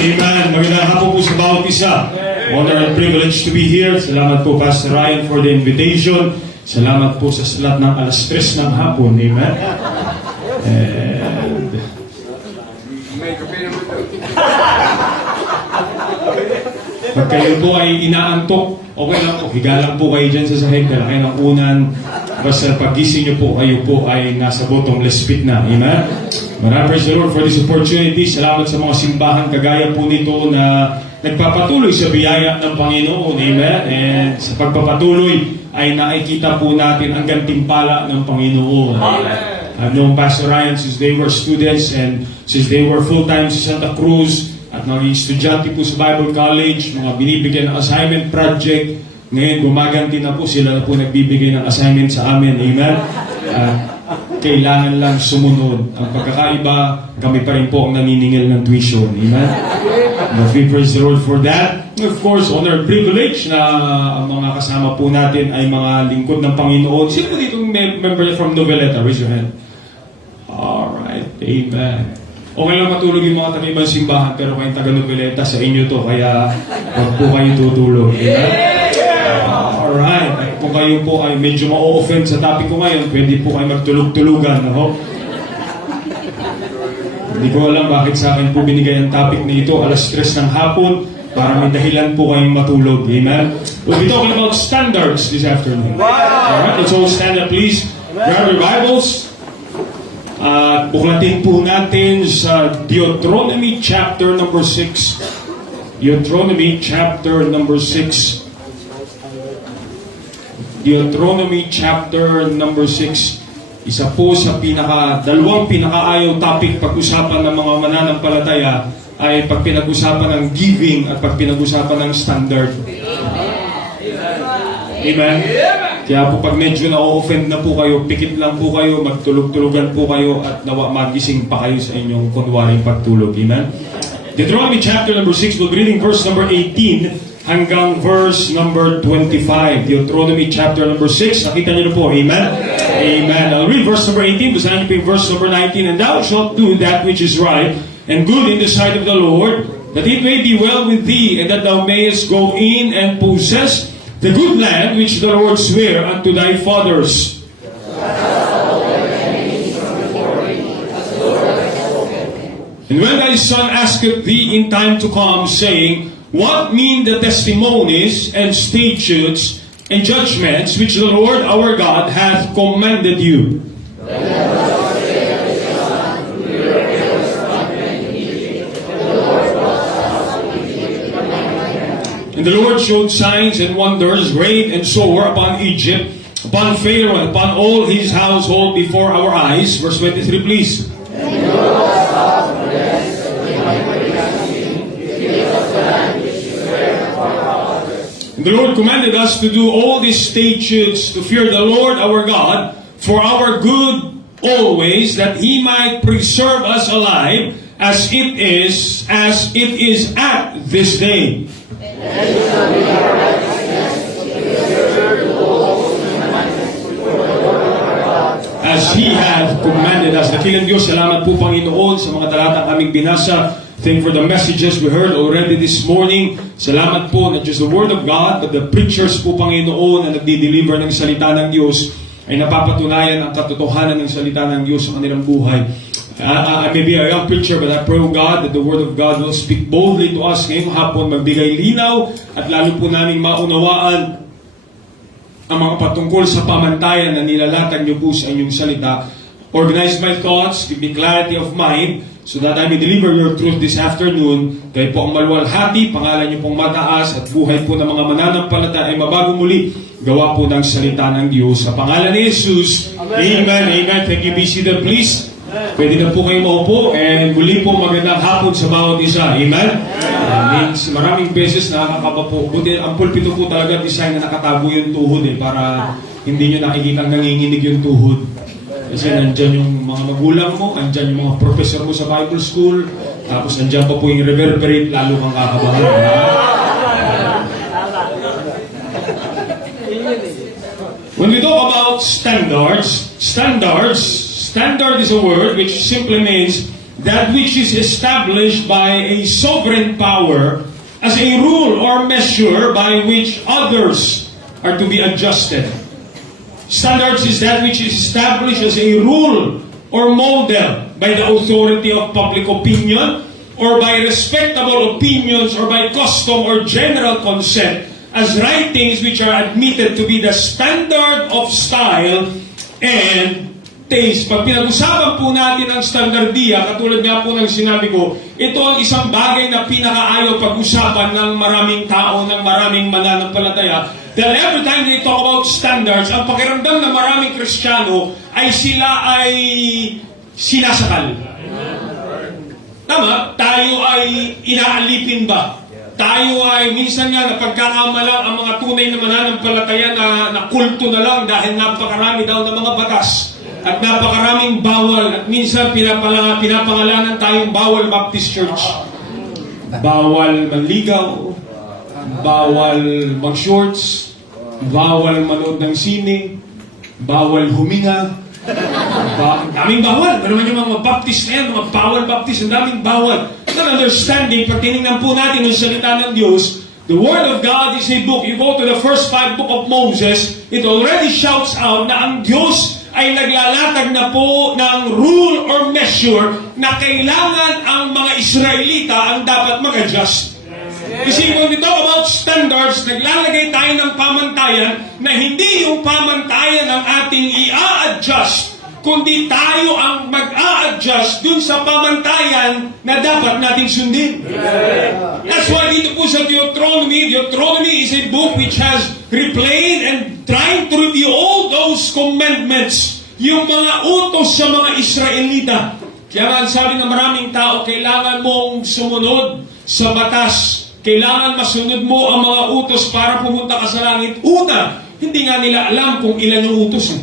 Amen. Magandang hapon po sa bawat isa. Honor and privilege to be here. Salamat po, Pastor Ryan, for the invitation. Salamat po sa salat ng alas 3 ng hapon. Amen. And pag kayo po ay inaantok, okay lang po. Higa lang po kayo dyan sa sahig. Dala kayo ng unan. Basta pag-gising nyo po, kayo po ay nasa bottomless pit na. Amen. Maraming praise the Lord for this opportunity. Salamat sa mga simbahan kagaya po nito na nagpapatuloy sa biyaya ng Panginoon. Amen. And sa pagpapatuloy ay nakikita po natin ang gantimpala ng Panginoon. I've known Pastor Ryan since they were students and since they were full-time sa Santa Cruz at naging estudyante po sa Bible College, mga binibigyan ng assignment project. Ngayon, gumaganti na po sila na po nagbibigay ng assignment sa amin. Amen. Kailangan lang sumunod. Ang pagkakaiba, kami pa rin po ang naniningil ng tuition. Amen. But we praise the Lord for that. Of course, honor and privilege na ang mga kasama po natin ay mga lingkod ng Panginoon. Sino dito member from Noveleta? Raise your hand. Alright. Amen. Okay lang matulog yung mga taga-ibang simbahan, pero kayong taga-Noveleta, sa inyo to, kaya huwag po kayo tutulog. Amen? Alright. At kung kayo po ay medyo ma-offend sa topic ko ngayon, pwede po kayo magtulog-tulugan. No? Hindi ko alam bakit sa akin po binigay ang topic na ito, alas 3 ng hapon, para may dahilan po kayong matulog. Amen? We'll be talking about standards this afternoon. Alright, let's all stand up please. Grab your Bibles. Buklatin po natin sa Deuteronomy chapter number 6. Deuteronomy chapter number 6. Deuteronomy chapter number 6. Isa po sa dalawang pinakaayaw topic pag-usapan ng mga mananampalataya ay pag pinag-usapan ng giving at pag pinag-usapan ng standard. Amen? Kaya po pag medyo na-offend na po kayo, pikit lang po kayo, magtulog-tulugan po kayo at nawa magising pa kayo sa inyong kunwaring pagtulog. Amen? Deuteronomy chapter number 6, we'll be reading verse number 18 hanggang verse number 25. Deuteronomy chapter number 6, nakita niyo na po. Amen? Amen. I'll read verse number 18, basahin niyo po yung verse number 19. And thou shalt do that which is right and good in the sight of the Lord, that it may be well with thee, and that thou mayest go in and possess the good land which the Lord sware unto thy fathers. And when thy son asketh thee in time to come, saying, What mean the testimonies and statutes and judgments which the Lord our God hath commanded you? And the Lord showed signs and wonders, great and sore, upon Egypt, upon Pharaoh, and upon all his household before our eyes. Verse 23, please. And the Lord commanded us to do all these statutes, to fear the Lord our God, for our good always, that He might preserve us alive, as it is at this day. As He hath commanded us. Dakilang Diyos, salamat po Panginoon sa mga talatang aming binasa. Thank you for the messages we heard already this morning. Salamat po, not just the Word of God, but the preachers po Panginoon na nagdi-deliver ng salita ng Diyos ay napapatunayan ang katotohanan ng salita ng Diyos sa kanilang buhay. I may be a young preacher, but I pray, God, that the Word of God will speak boldly to us ngayong hapon, magbigay linaw, at lalo po namin maunawaan ang mga patungkol sa pamantayan na nilalatag niyo po sa inyong salita. Organize my thoughts, give me clarity of mind, so that I may deliver your truth this afternoon. Kayo po ang maluwalhati, pangalan niyo pong mataas, at buhay po ng mga mananampalataya ay mabago muli. Gawa po ng salita ng Diyos. Sa pangalan ni Jesus, Amen. Amen. Amen. Thank you. Be seated, please. Pwede na po kayo maupo, and muli po magandang hapon sa bawat isa. Amen? Maraming beses nakakaba po. Buti ang pulpito po talaga design na nakatago yung tuhod para hindi nyo nakikita nanginginig yung tuhod. Kasi nandyan yung mga magulang mo, nandyan yung mga professor mo sa Bible school, tapos nandyan pa po yung reverberate, lalo kang kakabahan. When we talk about standard is a word which simply means that which is established by a sovereign power as a rule or measure by which others are to be adjusted. Standards is that which is established as a rule or model by the authority of public opinion or by respectable opinions or by custom or general consent as writings which are admitted to be the standard of style and taste. Pag pinag-usapan po natin ang standardiya, katulad nga po ng sinabi ko, ito ang isang bagay na pinakaayaw pag-usapan ng maraming tao, ng maraming mananampalataya. Dahil every time they talk about standards, ang pakiramdam ng maraming Kristiyano ay sila ay sinasakal. Tama? Tayo ay inaalipin ba? Tayo ay minsan nga napagkakamalang ang mga tunay na mananampalataya na kulto na lang dahil napakarami daw ng mga batas at napakaraming bawal at minsan pinapangalanan tayong bawal Baptist Church. Bawal manligaw, bawal mag-shorts, bawal manood ng sine, bawal huminga. Daming bawal. Ano naman yung mga Baptist na yan, mga bawal Baptist, ang daming bawal. Not understanding, pag tinignan po natin yung salita ng Diyos, the Word of God is a book. You go to the first 5 book of Moses, it already shouts out na ang Diyos ay naglalatag na po ng rule or measure na kailangan ang mga Israelita ang dapat mag-adjust. Kasi when we talk about standards, naglalagay tayo ng pamantayan na hindi yung pamantayan ang ating i-adjust, kundi tayo ang mag-a-adjust dun sa pamantayan na dapat nating sundin. That's why dito po sa Deuteronomy is a book which has replayed and trying to review all those commandments, yung mga utos sa mga Israelita. Kaya nga sabi ng maraming tao, kailangan mong sumunod sa batas. Kailangan masunod mo ang mga utos para pumunta ka sa langit. Una, hindi nga nila alam kung ilan yung utos.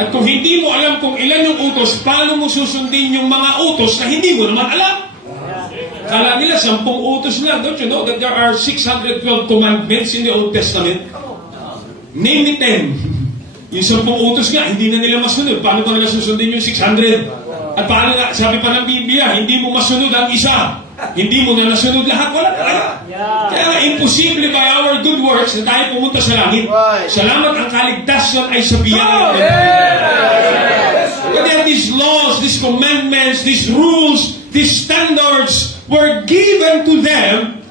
At kung hindi mo alam kung ilan yung utos, paano mo susundin yung mga utos na hindi mo naman alam? Kala nila 10 utos lang. Don't you know that there are 612 commandments in the Old Testament? Name me 10. Yung 10 utos nga, hindi na nila masunod. Paano ba nila susundin yung 600? At paano nga, sabi pa ng Biblia, hindi mo masunod ang isa. Hindi mo na nasunod lahat, wala talaga. Kaya nga, imposible by our good works na tayo pumunta sa langit. Salamat ang kaligtasan ay sa biyaya. But then these laws, these commandments, these rules, these standards were given to them.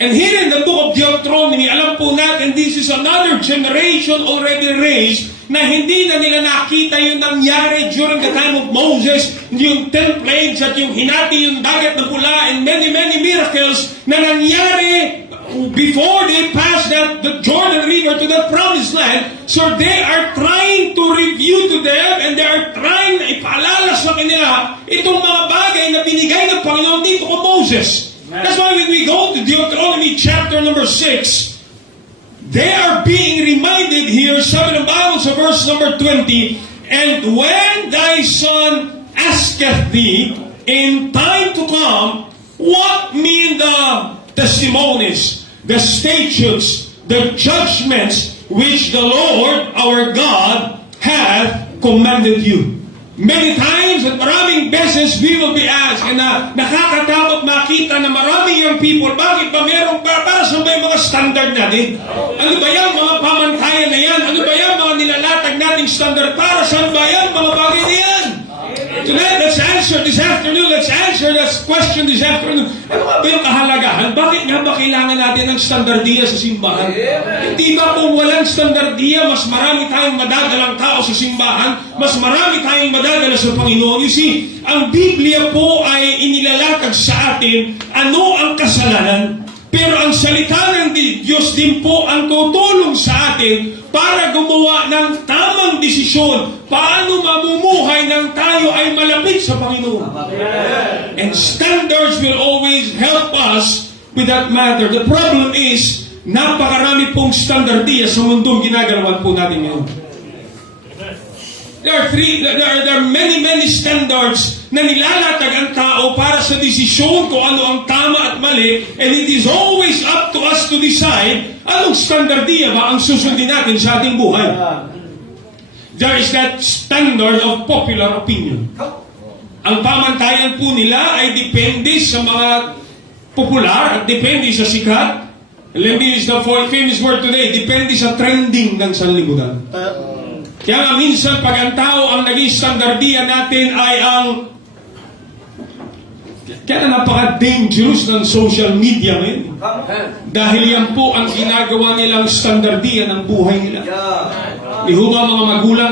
And here in the book of Deuteronomy, alam po natin, this is another generation already raised na hindi na nila nakita yung nangyari during the time of Moses, yung 10 plagues at yung hinati yung dagat na pula and many, many miracles na nangyari before they passed the Jordan River to the promised land. So they are trying to review to them and they are trying na ipaalala sa kanila itong mga bagay na binigay ng Panginoon dito ko Moses. That's why when we go to Deuteronomy chapter number 6, they are being reminded here, sabi ng Bible sa verse number 20, and when thy son asketh thee in time to come, what mean the testimonies, the statutes, the judgments which the Lord our God hath commanded you? Many times at maraming beses we will be asked, and nakakatakot makita na maraming young people, bakit ba meron ba, para sa ba yung mga standard natin? Ano ba yung mga pamantayan na yan? Ano ba yung mga nilalatag nating standard? Para saan ba yan? Mga bagay na yan? Tonight, let's answer this afternoon. Let's answer this question this afternoon. Ano ba yung kahalagahan? Bakit nga ba kailangan natin ng standardiya sa simbahan? Hindi ba kung walang standardiya, mas marami tayong madadalang tao sa simbahan, mas marami tayong madadala sa Panginoon? You see, ang Biblia po ay inilalatag sa atin ano ang kasalanan. Pero ang salita ng Diyos din po ang tutulong sa atin para gumawa ng tamang desisyon. Paano mamumuhay nang tayo ay malapit sa Panginoon. And standards will always help us with that matter. The problem is, napakarami pong standardiya sa mundong ginagalawan po natin ngayon. There are many standards na nilalatag ang tao para sa desisyon kung ano ang tama at mali, and it is always up to us to decide anong standardiya ba ang susundin natin sa ating buhay. There is that standard of popular opinion. ang pamantayan po nila ay depende sa mga popular at depende sa sikat. Let me use the famous word today, depende sa trending ng sanlibutan. Kaya nga minsan pag ang tao ang naging standardiya natin ay ang kaya napaka-dangerous ng social media ngayon. Dahil yan po ang ginagawa nilang standardiya ng buhay nila. Di ho ba mga magulang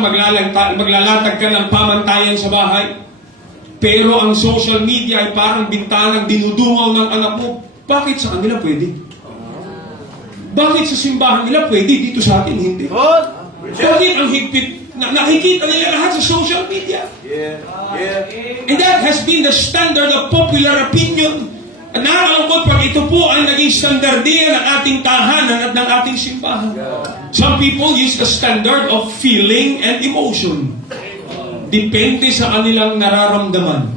maglalatag ka ng pamantayan sa bahay? Pero ang social media ay parang bintanang dinudungaw ng anak mo. Bakit sa kanila pwede? Bakit sa simbahan nila pwede? Dito sa atin hindi. Bakit ang higpit? Nakikita nila lahat sa social media. And that has been the standard of popular opinion. At nakakalungkot pag ito po ang naging standardiya ng ating tahanan at ng ating simbahan. Some people use the standard of feeling and emotion. Depende sa kanilang nararamdaman.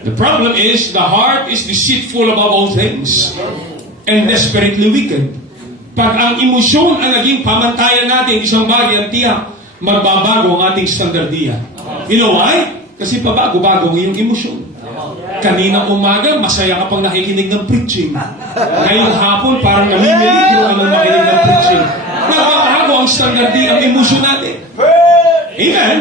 The problem is, the heart is deceitful above all things and desperately wicked. Pag ang emosyon ang naging pamantayan natin, isang bagay ang tiyak, magbabago ang ating standardiya. You know why? Kasi pabago-bago ang iyong emosyon. Kanina umaga, masaya ka pang nakikinig ng preaching. Ngayong hapon, parang namimilig ka nang makinig ng preaching. Nagbabago ang standardiya, ang emosyon natin. Amen?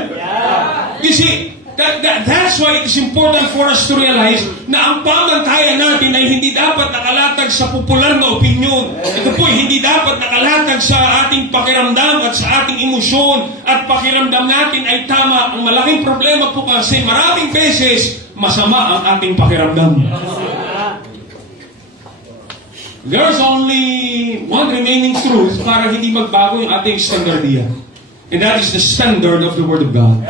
You see, that's why it's important for us to realize na ang pamantayan natin ay hindi dapat nakalatag sa popular na opinyon. Ito po ay hindi dapat nakalatag sa ating pakiramdam at sa ating emosyon at pakiramdam natin ay tama. Ang malaking problema po kasi maraming beses masama ang ating pakiramdam. There's only one remaining truth para hindi magbago yung ating standardiya. And that is the standard of the Word of God.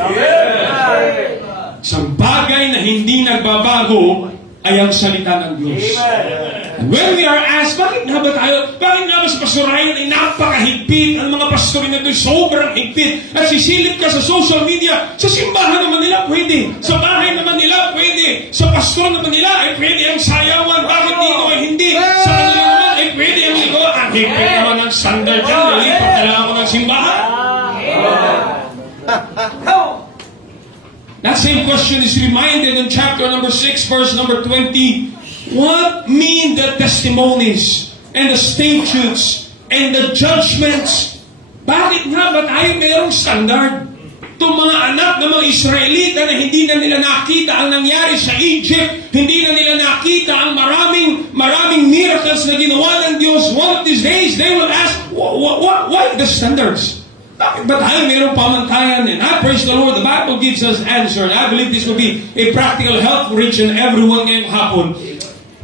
Isang bagay na hindi nagbabago ay ang salita ng Diyos. And when we are asked, bakit nga ba sa pastorayan ay napakahigpit? Ang mga pastorin na ito sobrang higpit. At sisilip ka sa social media, sa simbahan naman nila pwede. Sa bahay naman nila pwede. Sa pastor naman nila ay pwede ang sayawan. Bakit dito ay hindi? Sa kanila naman ay pwede ang ligo. Ang higpit naman ng standard dyan. Nalipat na lang ako ng simbahan. That same question is reminded in chapter number 6, verse number 20. What mean the testimonies and the statutes and the judgments? Bakit nga ba tayo mayroong standard? Itong mga anak ng mga Israelita na hindi na nila nakita ang nangyari sa Egypt, hindi na nila nakita ang maraming miracles na ginawa ng Diyos. One of these days, they will ask, why the standards? But tayo mayroong pamantayan, and I praise the Lord, the Bible gives us answer, and I believe this will be a practical help for each and everyone ngayong hapon.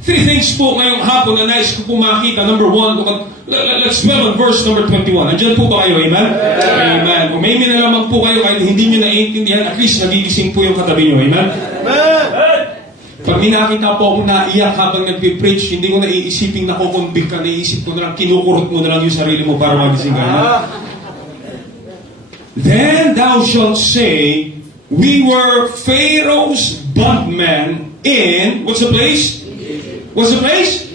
Three things po ngayong hapon na nais ko po makita. Number one, let's dwell on verse number 21. Nandiyan po ba kayo? Amen? Amen. Kung may minalaman po kayo kahit hindi nyo naiintindihan, at least nagigising po yung katabi nyo. Amen? Pag minakita po ako naiyak habang nagpipreach, hindi ko naiisipin na kukumbig ka, naiisip ko na lang, kinukurot mo na lang yung sarili mo para magising ka. Then thou shalt say, we were Pharaoh's bondmen in, what's the place? What's the place?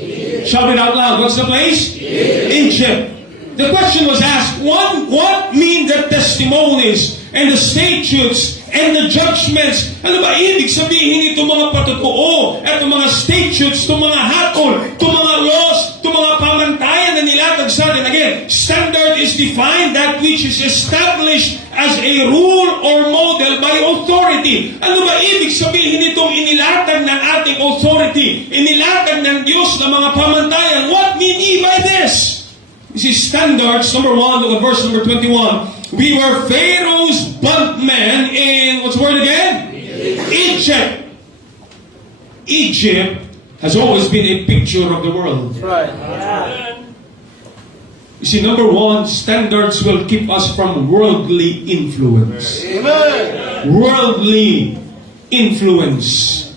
Shout it out loud. What's the place? Egypt. The question was asked, what mean the testimonies and the statutes and the judgments? Ano ba ibig sabihin itong mga patutuo at itong mga statutes, itong mga hatol, itong mga laws, itong mga pamantayan na nilatag sa atin? Again, standard is defined that which is established as a rule or model by authority. Ano ba ibig sabihin itong inilatag ng ating authority? Inilatag ng Diyos na mga pamantayan. What mean ye by this? This is standards. Number one, look at verse number 21. We were Pharaoh's bondmen in, what's the word again? Egypt. Egypt has always been a picture of the world. Right. You see, number one, standards will keep us from worldly influence. Amen. Worldly influence.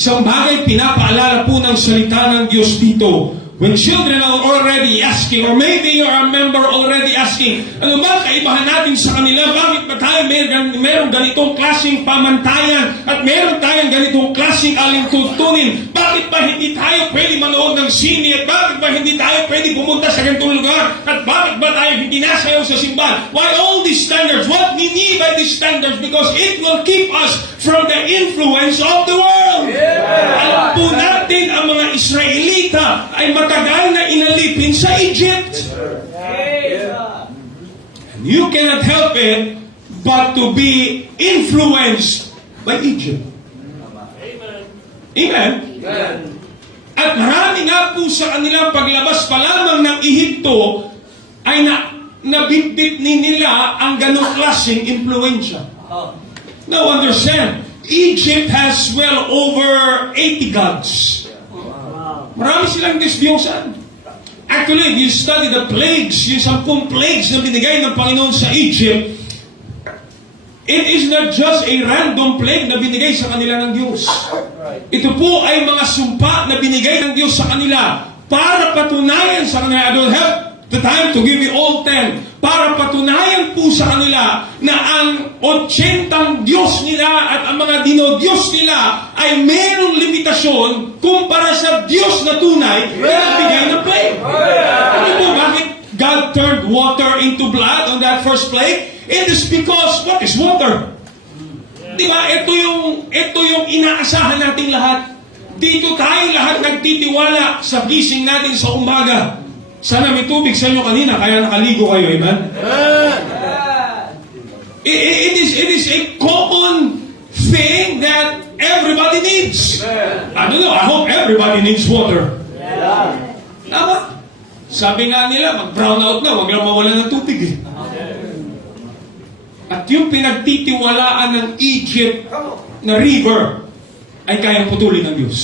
Isang bagay pinapaalala po ng salita ng Diyos dito, When children are already asking, or maybe you're a member already asking, ano ba kaibahan natin sa kanila? Bakit ba tayo meron ganitong klaseng pamantayan at meron tayong ganitong klaseng alintutunin? Bakit ba hindi tayo pwede manood ng sine? At bakit ba hindi tayo pwede pumunta sa ganitong lugar? At bakit ba tayo hindi nasayaw sa simbahan? Why all these standards? What we need by these standards? Because it will keep us from the influence of the world. Alam po natin ang mga Israelita ay matagal na inalipin sa Egypt. And you cannot help it but to be influenced by Egypt. Amen? At marami nga po sa kanilang paglabas pa lamang ng Ehipto ay nabitbit nila ang ganong klaseng impluensya. Now understand, Egypt has well over 80 gods. Marami silang Diyos-Diyosan. Actually, if you study the plagues, yung 10 plagues na binigay ng Panginoon sa Egypt, it is not just a random plague na binigay sa kanila ng Diyos. Ito po ay mga sumpa na binigay ng Diyos sa kanila para patunayan sa kanila. I don't have the time to give you all 10. Para patunayan po sa kanila na ang 80 Diyos nila at ang mga dinodiyos nila ay merong limitasyon kumpara sa Diyos na tunay na nagbigay ng plague. Ano po bakit God turned water into blood on that first plague? It is because, what is water? Di ba? Ito yung inaasahan nating lahat. Dito tayo lahat nagtitiwala sa gising natin sa umaga. Sana may tubig sa inyo kanina, kaya nakaligo kayo, amen? It is a common thing that everybody needs. I don't know, I hope everybody needs water. Tama? Sabi nga nila, mag-brown out na, wag lang mawala ng tubig eh. At yung pinagtitiwalaan ng Egypt na river ay kayang putulin ng Diyos.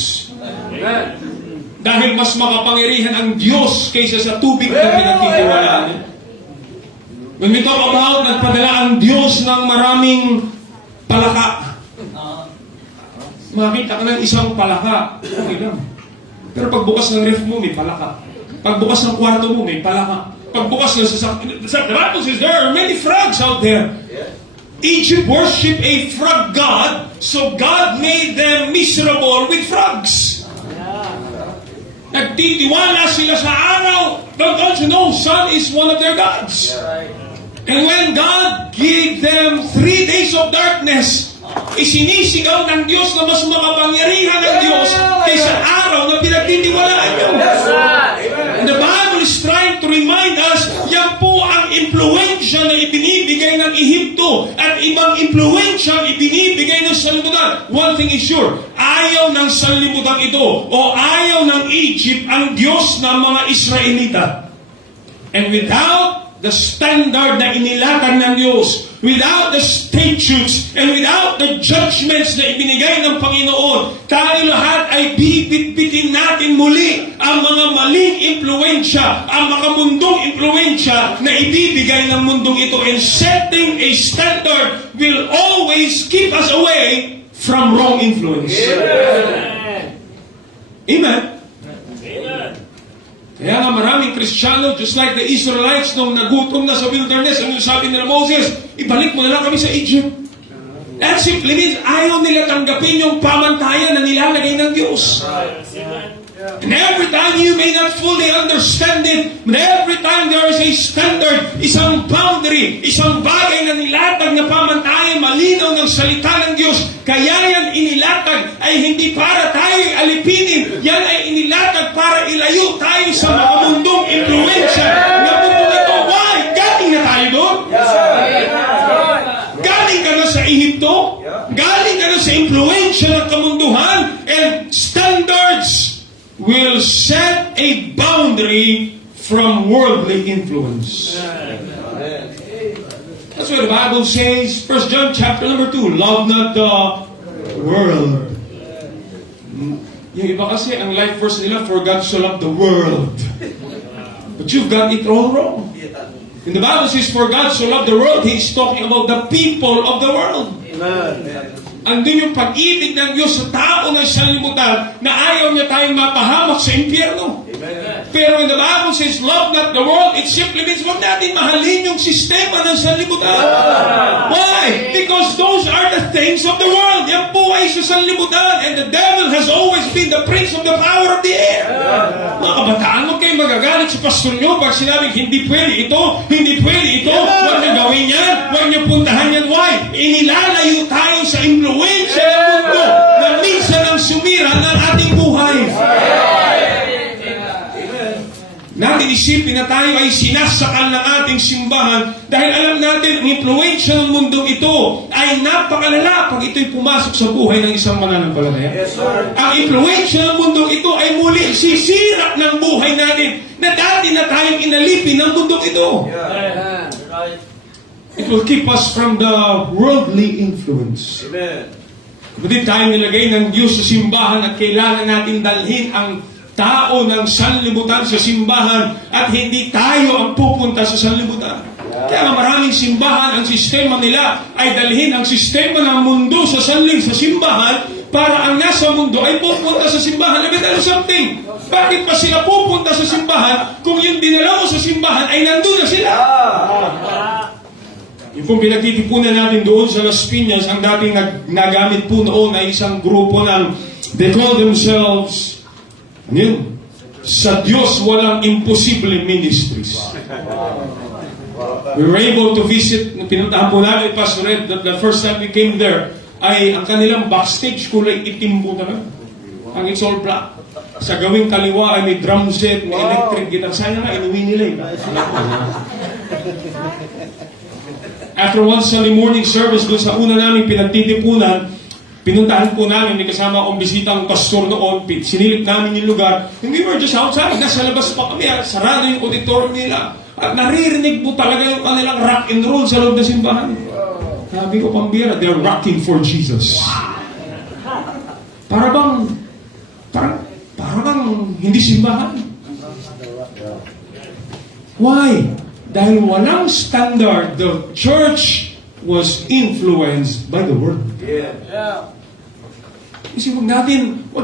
Dahil mas makapangyarihan ang Diyos kaysa sa tubig na pinagtitiwalaan. When we talk about nagpadala ang Diyos ng maraming palaka. Makita ka ng isang palaka, okay lang. Pero pagbukas ng ref mo, may palaka. Pagbukas ng kwarto mo, may palaka. Pagbukas ng sasakyan, the Bible says there are many frogs out there. Egypt worship a frog god, so God made them miserable with frogs. Nagtitiwala sila sa araw. Don't you know, sun is one of their gods. And when God gave them 3 days of darkness, isinisigaw ng Diyos na mas makapangyarihan ng Diyos kaysa araw na pinagtitiwalaan nyo. And the Bible is trying to remind us, yan po ang impluensya na ibinibigay ng Ehipto at ibang impluensya ang ibinibigay ng sanlibutan. One thing is sure, ayaw ng sanlibutan ito o ayaw ng Egypt ang Diyos ng mga Israelita. And without the standard na inilatag ng Diyos, without the statutes, and without the judgments na ibinigay ng Panginoon, tayo lahat ay bibitbitin natin muli ang mga maling impluensya, ang makamundong impluensya na ibibigay ng mundong ito. And setting a standard will always keep us away from wrong influence. Amen. Amen. Kaya nga maraming Kristiyano, just like the Israelites, nung nagutom na sa wilderness, ang sabi nila Moses, ibalik mo na lang kami sa Egypt. That simply means ayaw nila tanggapin yung pamantayan na nilalagay ng Diyos. And every time you may not fully understand it, but every time there is a standard, isang boundary, isang bagay na nilatag na pamantayan, malinaw ng salita ng Diyos, kaya yan inilatag ay hindi para tayo'y alipinin. Yan ay inilatag para ilayo tayo sa makamundong impluensya na mundo ito. Why? Galing na tayo doon. Galing ka na sa Ehipto. Galing ka na sa impluensya ng kamunduhan. And standards will set a boundary from worldly influence. That's what the Bible says. 1 John chapter number 2. Love not the world. Yung iba kasi, ang life verse nila, for God so loved the world. But you've got it all wrong. When the Bible says, for God so loved the world, He's talking about the people of the world. Andun yung pag-ibig ng Diyos sa tao ng sanlibutan na ayaw niya tayong mapahamak sa impyerno. Pero when the Bible says, love not the world, it simply means huwag natin mahalin yung sistema ng sanlibutan. Why? Because those are the things of the world. Yan po ay sa sanlibutan. And the devil has always been the prince of the power of the air. Mga kabataan, huwag kayo magagalit sa pastor nyo pag sinabing hindi pwede ito, hindi pwede ito, huwag niyo gawin yan, huwag niyo puntahan yan. Why? Inilalayo tayo sa impluensya ng mundo na minsan ang sumira ng ating buhay. Natin isipin na tayo ay sinasakal ng ating simbahan dahil alam natin ang impluensya ng mundong ito ay napakalala pag ito'y pumasok sa buhay ng isang mananampalataya. Yes, sir. Ang impluensya ng mundong ito ay muli sisira ng buhay natin na dati na tayong inalipin ng mundong ito. Yeah. It will keep us from the worldly influence. Amen. Kapatid, tayo nilagay ng Diyos sa simbahan at kailangan natin dalhin ang tao ng sanlibutan sa simbahan at hindi tayo ang pupunta sa sanlibutan. Kaya maraming simbahan, ang sistema nila ay dalhin ang sistema ng mundo sa simbahan para ang nasa mundo ay pupunta sa simbahan. Let me tell you something. Bakit pa sila pupunta sa simbahan kung yung dinala mo sa simbahan ay nandun na sila? Yung pong pinagtitipunan natin doon sa Las Piñas, ang dating nagamit po noon ay isang grupo ng they call themselves yun, sa Diyos walang impossible ministries. We were able to visit, pinuntahan po namin, Pastor Ed, that the first time we came there, ay ang kanilang backstage kulay itim po naman. Ang it's all black. Sa gawing kaliwa ay may drum set, may electric guitar. Sana nga, inuwi nila eh. After one Sunday morning service, doon sa una namin pinagtitipunan, pinuntahan po namin, may kasama akong bisitang pastor noon, sinilip namin yung lugar, and we were just outside, nasa labas pa kami, sarado yung auditorium nila, at naririnig po talaga yung kanilang rock and roll sa loob ng simbahan. Sabi ko, pambira, they're rocking for Jesus. Para bang hindi simbahan. Why? Dahil walang standard, the church was influenced by the world. Yeah. Kasi huwag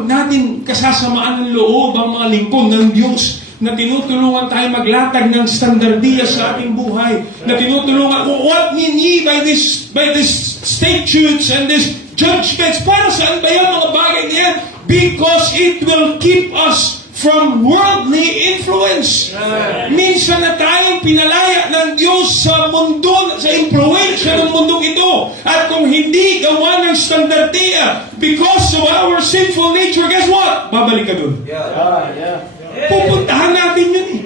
natin kasasamaan ng loob ang mga lingkod ng Diyos na tinutulungan tayo maglatag ng standardiya sa ating buhay, na tinutulungan, what mean ye by this statutes and these judgments? Para saan ba yan mga bagay niyan? Because it will keep us from worldly influence. Minsan na tayong pinalaya ng Diyos sa mundo, sa impluensya ng mundong ito. At kung hindi gawa ng standardiya, because of our sinful nature, guess what? Babalik ka dun. Pupuntahan natin yun eh.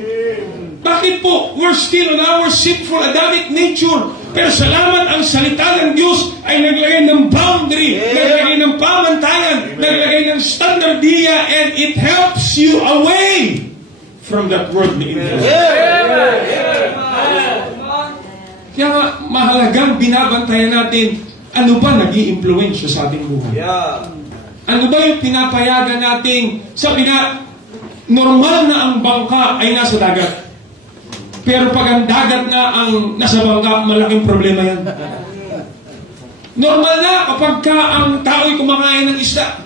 Bakit po? We're still on our sinful Adamic nature. Pero salamat ang salita ng Diyos ay naglagay ng boundary, naglagay ng pamantayan, naglagay ng standardiya, and it helps you away from that worldly influence. Kaya nga, mahalagang binabantayan natin ano ba nag-i-impluensya sa ating buhay. Ano ba yung pinapayagan natin? Sabi na, normal na ang bangka ay nasa dagat. Pero pag ang dagat na ang nasa bangka, malaking problema yan. Normal na kapag ang tao'y kumakain ng isda.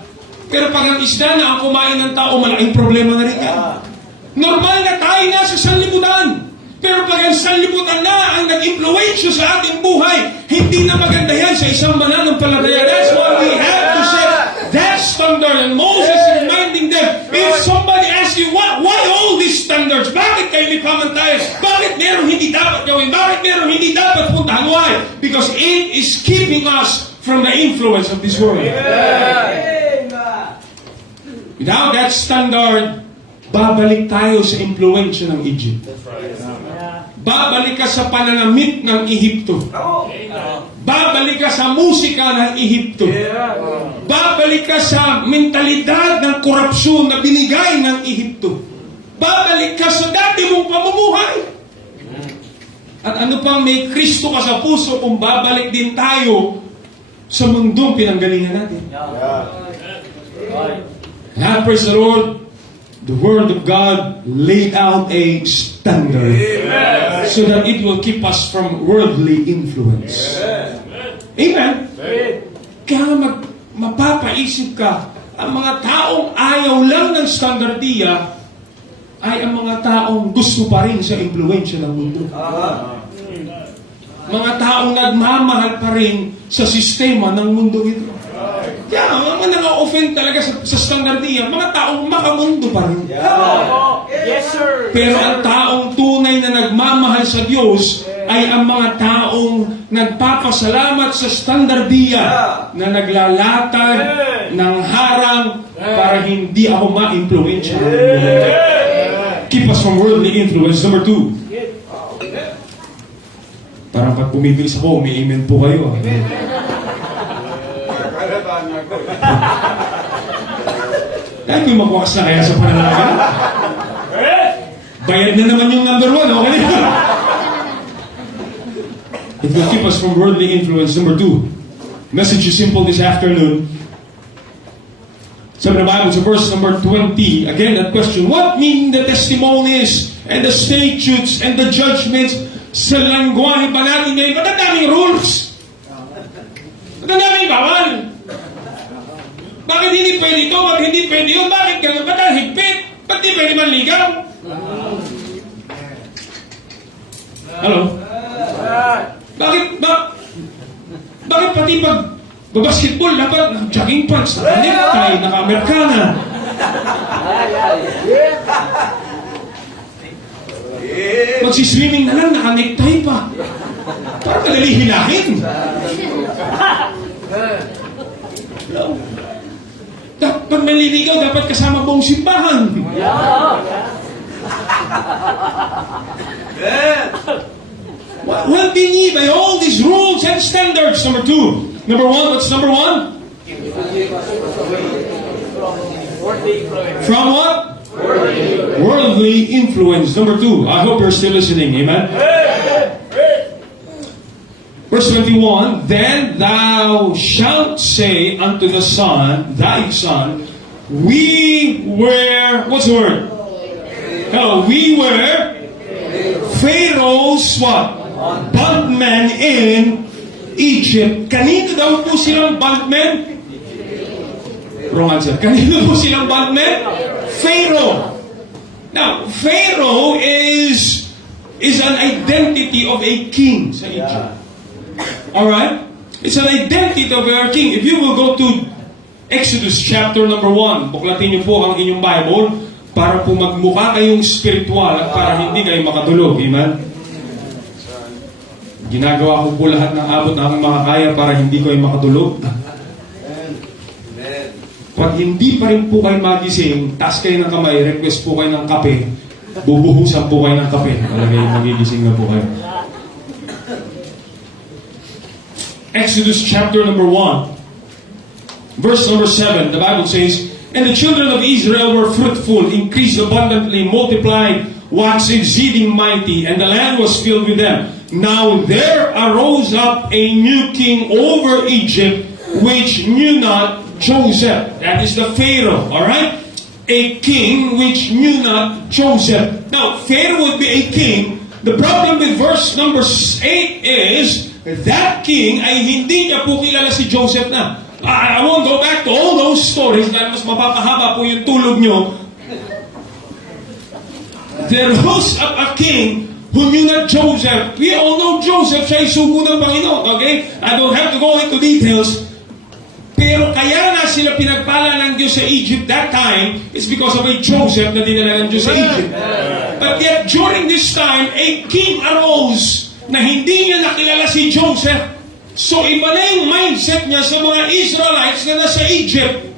Pero pag ang isda na ang kumain ng tao, malaking problema na rin yan. Normal na tayo na sa sanlibutan. Pero pag ang sanlibutan na ang nag-impluensya sa ating buhay, hindi na maganda yan sa isang mananampalataya. That's why we have to set that standard. And Moses is reminding them, if somebody asks you, why all these standards? Bakit kayo may pamantayan? Bakit meron hindi dapat gawin? Bakit meron hindi dapat puntahan? Why? Because it is keeping us from the influence of this world. Without that standard, babalik tayo sa impluensya ng Egypt. Babalik ka sa pananamit ng Ehipto. Babalik ka sa musika ng Ehipto. Babalik ka sa mentalidad ng korupsyon na binigay ng Ehipto. Babalik ka sa dati mong pamumuhay. At ano pang may Kristo ka sa puso kung babalik din tayo sa mundong pinanggalingan natin. And praise the Lord, the Word of God laid out a standard so that it will keep us from worldly influence. Amen? Kaya mapapaisip ka, ang mga taong ayaw lang ng standardiya, ay ang mga taong gusto pa rin sa impluensya ng mundo. Mga taong nagmamahal pa rin sa sistema ng mundo ito. Kaya mga naka-offend talaga sa standardiya, mga taong makamundo pa rin. Yes, sir. Pero ang taong tunay na nagmamahal sa Diyos ay ang mga taong nagpapasalamat sa standardiya na naglalatag ng harang para hindi ako ma-impluensya ng mundo. Keep us from worldly influence. Number 2. Parang pag bumibilis ako, may amen po kayo. Dahil ko yung magwakas na kaya sa panalaga. Bayad na naman yung number 1, okay? It will keep us from worldly influence. Number 2. Message is simple this afternoon. Sabi ng Bible sa verse number 20, again that question, what mean the testimonies and the statutes and the judgments sa langwahe pa natin ngayon? Ba't ang daming rules? Ba't ang daming bawal? Bakit hindi pwede ito? Bakit hindi pwede yun? Bakit gano'n? Ba't ang higpit? Ba't di pwede manligaw? Hello? Bakit pati pag basketball dapat jogging pants, naka-necktie, naka-Americana? Magsiswimming na lang, naka-necktie pa. Parang madali hilahin. Pag maliligaw, dapat kasama buong simbahan. Well, beneath by all these rules and standards. Number 2. Number 1, what's number 1? From what? Worldly influence. Number 2. I hope you're still listening. Amen? Verse 21, then thou shalt say unto the son, thy son, we were, what's the word? Hello, we were Pharaoh's what? Bondmen in Egypt. Kanino daw po silang bondmen? Wrong answer. Kanino po silang bondmen? Pharaoh. Now, Pharaoh is an identity of a king sa Egypt. Alright? It's an identity of our king. If you will go to Exodus chapter number 1, buklatin niyo po ang inyong Bible para po magmukha kayong spiritual at para hindi kayo makatulog. Amen? Ginagawa ko po lahat ng abot na aking makakaya para hindi kayo makatulog. Pag hindi pa rin po kayo magising, taas kayo ng kamay, request po kayo ng kape, bubuhusan po kayo ng kape. Talaga yung magigising na po kayo. Exodus chapter number 1, verse number 7, the Bible says, and the children of Israel were fruitful, increased abundantly, multiplied, waxed exceeding mighty, and the land was filled with them. Now there arose up a new king over Egypt, which knew not Joseph. That is the Pharaoh, alright? A king which knew not Joseph. Now, Pharaoh would be a king. The problem with verse number 8 is, that king ay hindi niya po kilala si Joseph na. I won't go back to all those stories dahil mas mapapahaba po yung tulog nyo. There rose up a king who knew not Joseph. We all know Joseph, siya ay sugo ng Panginoon. Okay? I don't have to go into details. Pero kaya na sila pinagpala ng Diyos sa Egypt that time is because of a Joseph na dinala ng Diyos sa Egypt. But yet, during this time, a king arose na hindi niya nakilala si Joseph. So, iba na yung mindset niya sa mga Israelites na nasa Egypt.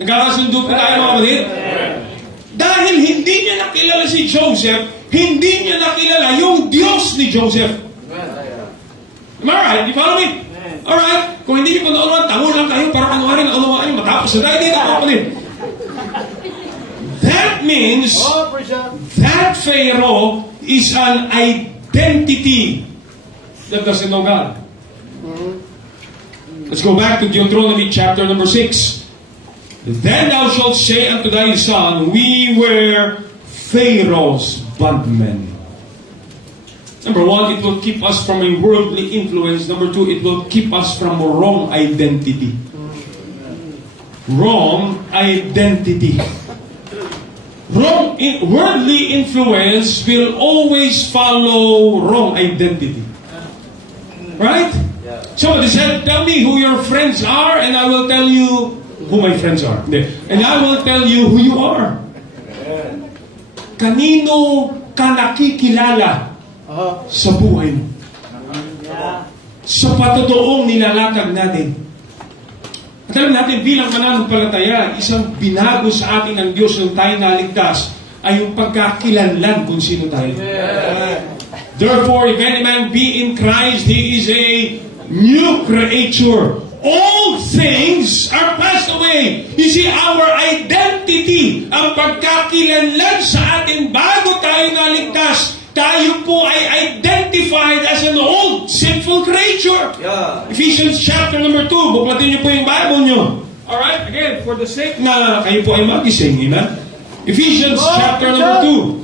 Nagkakasundo po tayo mga kapatid? Dahil hindi niya nakilala si Joseph, hindi niya nakilala yung Diyos ni Joseph. Am I right? You follow me? Alright? Kung hindi niyo po naunawan, tango lang kayo para anuharin ang anuhaan niyo matapos na tayo dito mga kapatid. That means that Pharaoh is an identity that doesn't know God. Let's go back to Deuteronomy chapter number 6. Then thou shalt say unto thy son, we were Pharaoh's bondmen. Number 1, it will keep us from a worldly influence. Number 2, it will keep us from a wrong identity. Wrong identity. worldly influence will always follow wrong identity. Right? Somebody said, tell me who your friends are and I will tell you who my friends are. Hindi. And I will tell you who you are. Kanino ka nakikilala sa buhay mo? Sa patotoong nilalakad natin. At alam natin, bilang mananampalataya, isang binago sa atin ng Diyos nung tayo naligtas ay yung pagkakilanlan kung sino tayo. Therefore, if any man be in Christ, he is a new creature. All things are passed away. You see, our identity, ang pagkakilanlan sa atin bago tayo naligtas, tayo po ay identified as an old sinful creature. Ephesians chapter number 2. Buklatin niyo po yung Bible niyo. Alright, again, for the sake na kayo po ay magising. Amen? Ephesians chapter number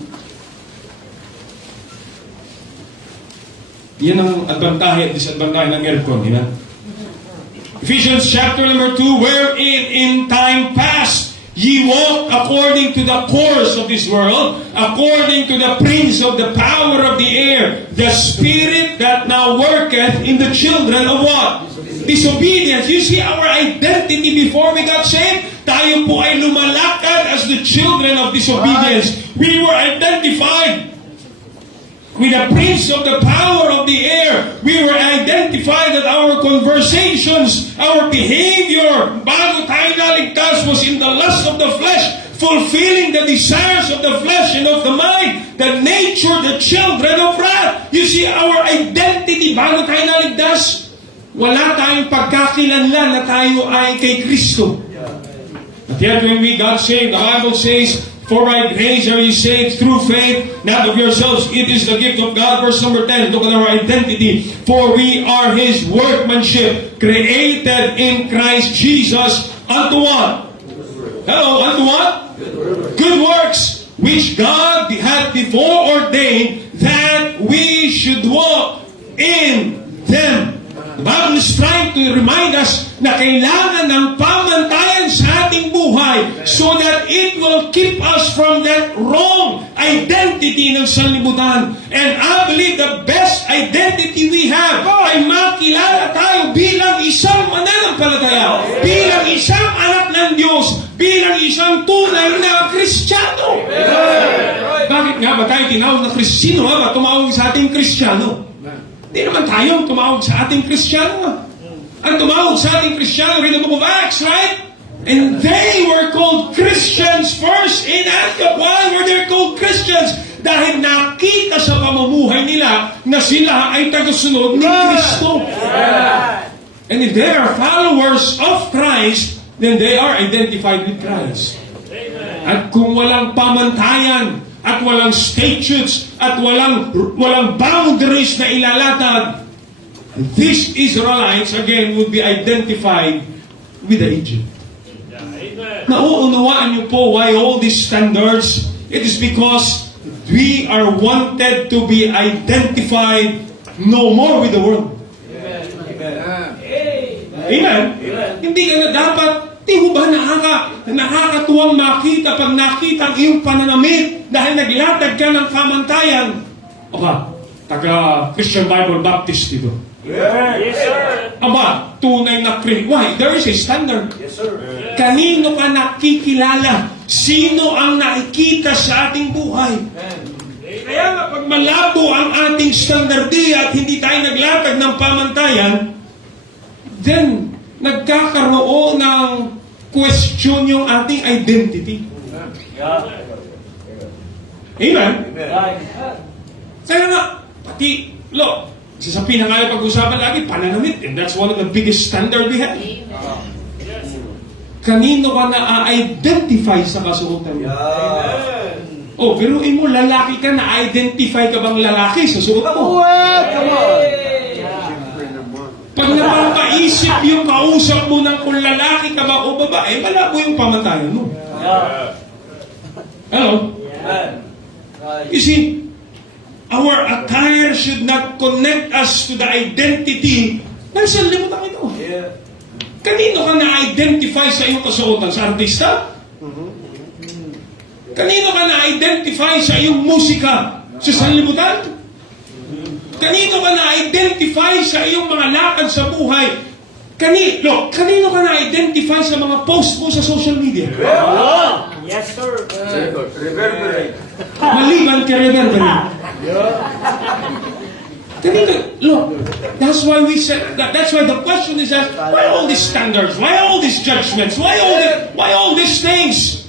2. Yan ang advantage at disadvantage ng aircon. Amen? Ephesians chapter number 2, wherein in time past ye walk according to the course of this world, according to the prince of the power of the air, the spirit that now worketh in the children of what? Disobedience. You see our identity before we got saved? Tayo po ay lumalakad as the children of disobedience. We were identified with the prince of the power of the air. We were identified that our conversations, our behavior, bago tayo naligtas, was in the lust of the flesh, fulfilling the desires of the flesh and of the mind, the nature, the children of wrath. You see, our identity, bago tayo naligtas, wala tayong pagkakilanlan na tayo ay kay Kristo. At yet when we got saved, the Bible says, for by grace are you saved through faith, not of yourselves. It is the gift of God. Verse number 10, look at our identity. For we are His workmanship, created in Christ Jesus unto what? Hello, unto what? Good works, which God had before ordained that we should walk in them. The Bible is trying to remind us na kailangan ng pamantayan sa ating buhay so that it will keep us from that wrong identity ng sanlibutan. And I believe the best identity we have ay makilala tayo bilang isang mananampalataya, bilang isang anak ng Diyos, bilang isang tunay na Kristiyano. Bakit nga ba tayo tinawag na Kristiyano? Sino ba tumawag sa ating Kristiyano? Hindi naman tayo tumawag sa ating Kristiyano. Ang tumawag sa ating Kristiyano, read the book of Acts, right? And they were called Christians first in Antioch. Why were they called Christians? Dahil nakita sa pamumuhay nila na sila ay tagasunod ni Kristo. And if they are followers of Christ, then they are identified with Christ. At kung walang pamantayan, at walang statutes, at walang boundaries na ilalatag, these Israelites, again, would be identified with the Egypt. Nauunawaan niyo po why all these standards? It is because we are wanted to be identified no more with the world. Amen? Hindi ka na dapat. Di mo ba nakakatuwang makita pag nakita ang iyong pananamit dahil naglatag ka ng kamantayan? Aba, taga-Christian Bible Baptist dito. Yes, sir. Aba, tunay na Christian. Why? There is a standard. Yes, sir. Kanino ka nakikilala? Sino ang nakikita sa ating buhay? Kaya nga, pag malabo ang ating standardiya at hindi tayo naglatag ng pamantayan, then, nagkakaroon ng question yung ating identity. Amen? Kaya nga, pati, isa sa pinangalan pag-usapan lagi, pananamit. And that's one of the biggest standard we have. Kanino ka na-identify sa kasuotan mo? Oh, pero mo, lalaki ka, na-identify ka bang lalaki sa suot mo? Come on. Pag napapaisip yung kausap mo ng kung lalaki ka ba o babae, malabo yung pamantayan mo. Hello? You see, our attire should not connect us to the identity ng sanlibutan ito. Kanino ka na-identify sa iyong kasuotan? Sa artista? Kanino ka na-identify sa iyong musika? Sa sanlibutan? Kanino ka na-identify sa iyong mga lakad sa buhay? Kanino ka na-identify sa mga post mo sa social media? Yes, sir. Reverberate. Maliban kay reverberate. Look, that's why we said, that's why the question is asked, why all these standards? Why all these judgments? Why all these things?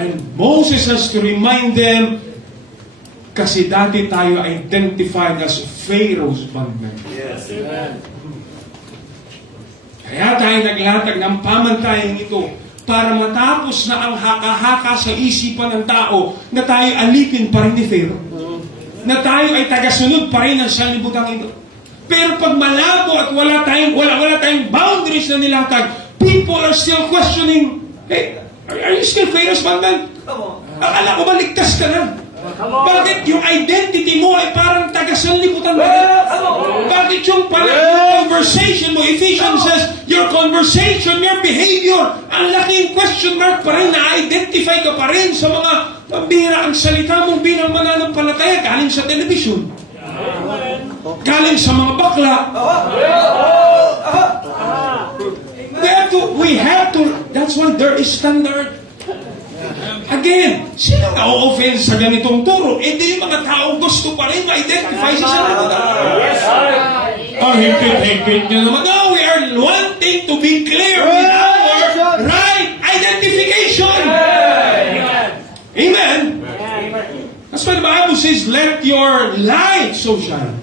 And Moses has to remind them, kasi dati tayo identified as Pharaoh's bondman. Yes. Kaya tayo naglatag ng pamantayang ito para matapos na ang haka-haka sa isipan ng tao na tayo alipin pa rin ni Pharaoh. Na tayo ay tagasunod pa rin ng sanlibutan ito. Pero pag malabo at wala tayong boundaries na nilatag, people are still questioning, hey, are you still Pharaoh's bondman? Akala ko ba ligtas ka na? Bakit yung identity mo ay parang taga-sanlibutan mo? Bakit yung conversation mo, Ephesians says, your conversation, your behavior, ang laking question mark pa rin, na-identify ka pa rin sa mga pambihira ang salita mo bilang mananampalataya galing sa television. Galing sa mga bakla. We have to, that's why there is standard. Again, sino na-offend sa ganitong turo? Eh di yung mga taong gusto pa rin ma-identify sa sanlibutan. Yes, sir. Ang higpit nyo naman. No, we are wanting to be clear with our right identification. Amen. That's why the Bible says, let your light so shine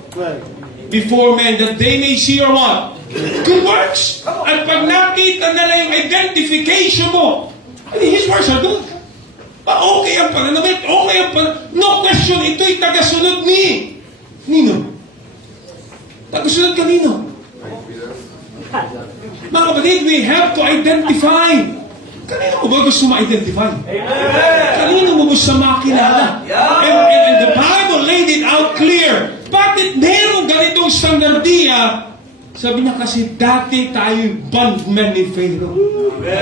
before men that they may see your what? Good works. At pag nakita nila yung identification mo, his works are good. Okay ang pananamit, okay ang no question, ito'y tagasunod ni Nino. Tagasunod kanino? Mga kapatid, we have to identify. Kanino mo ba gusto ma-identify? Kanino mo gusto makilala? And the Bible laid it out clear. Bakit meron ganitong standardiya? Sabi niya kasi dati tayo bondman ni Pharaoh.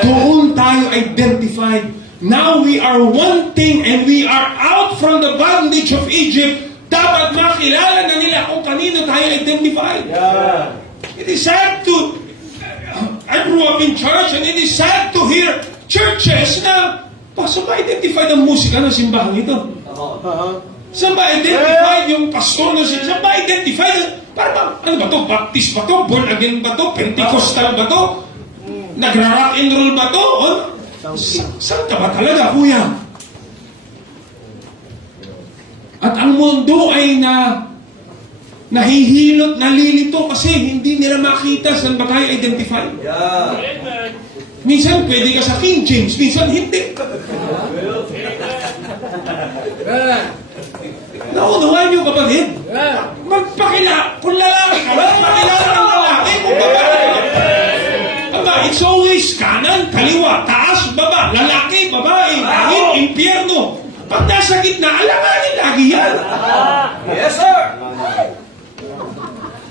Doon tayo identified. Now we are wanting and we are out from the bondage of Egypt. Dapat makilala na nila kung kanino tayo identified. It is sad to... I grew up in church and it is sad to hear churches na saan ba identified ang musika ng simbahan ito? Saan ba identified yung pastor ng simbahan? Saan ba identified? Parang, ano ba to? Baptist ba to? Born again ba to? Pentecostal ba to? Nagra-rock and roll ba to? Saan ka ba talaga, kuya? At ang mundo ay nahihilot, nalilito kasi hindi nila makita saan ba tayo identify. Minsan pwede ka sa King James, minsan hindi. Naunawain niyo, kapatid. Kung lalaki ka, magpakilala ng lalaki, kung babae ka. It's always kanan, kaliwa, taas, baba, lalaki, babae, langit, impyerno. Pag nasa gitna, alanganin lagi yan. Yes, sir.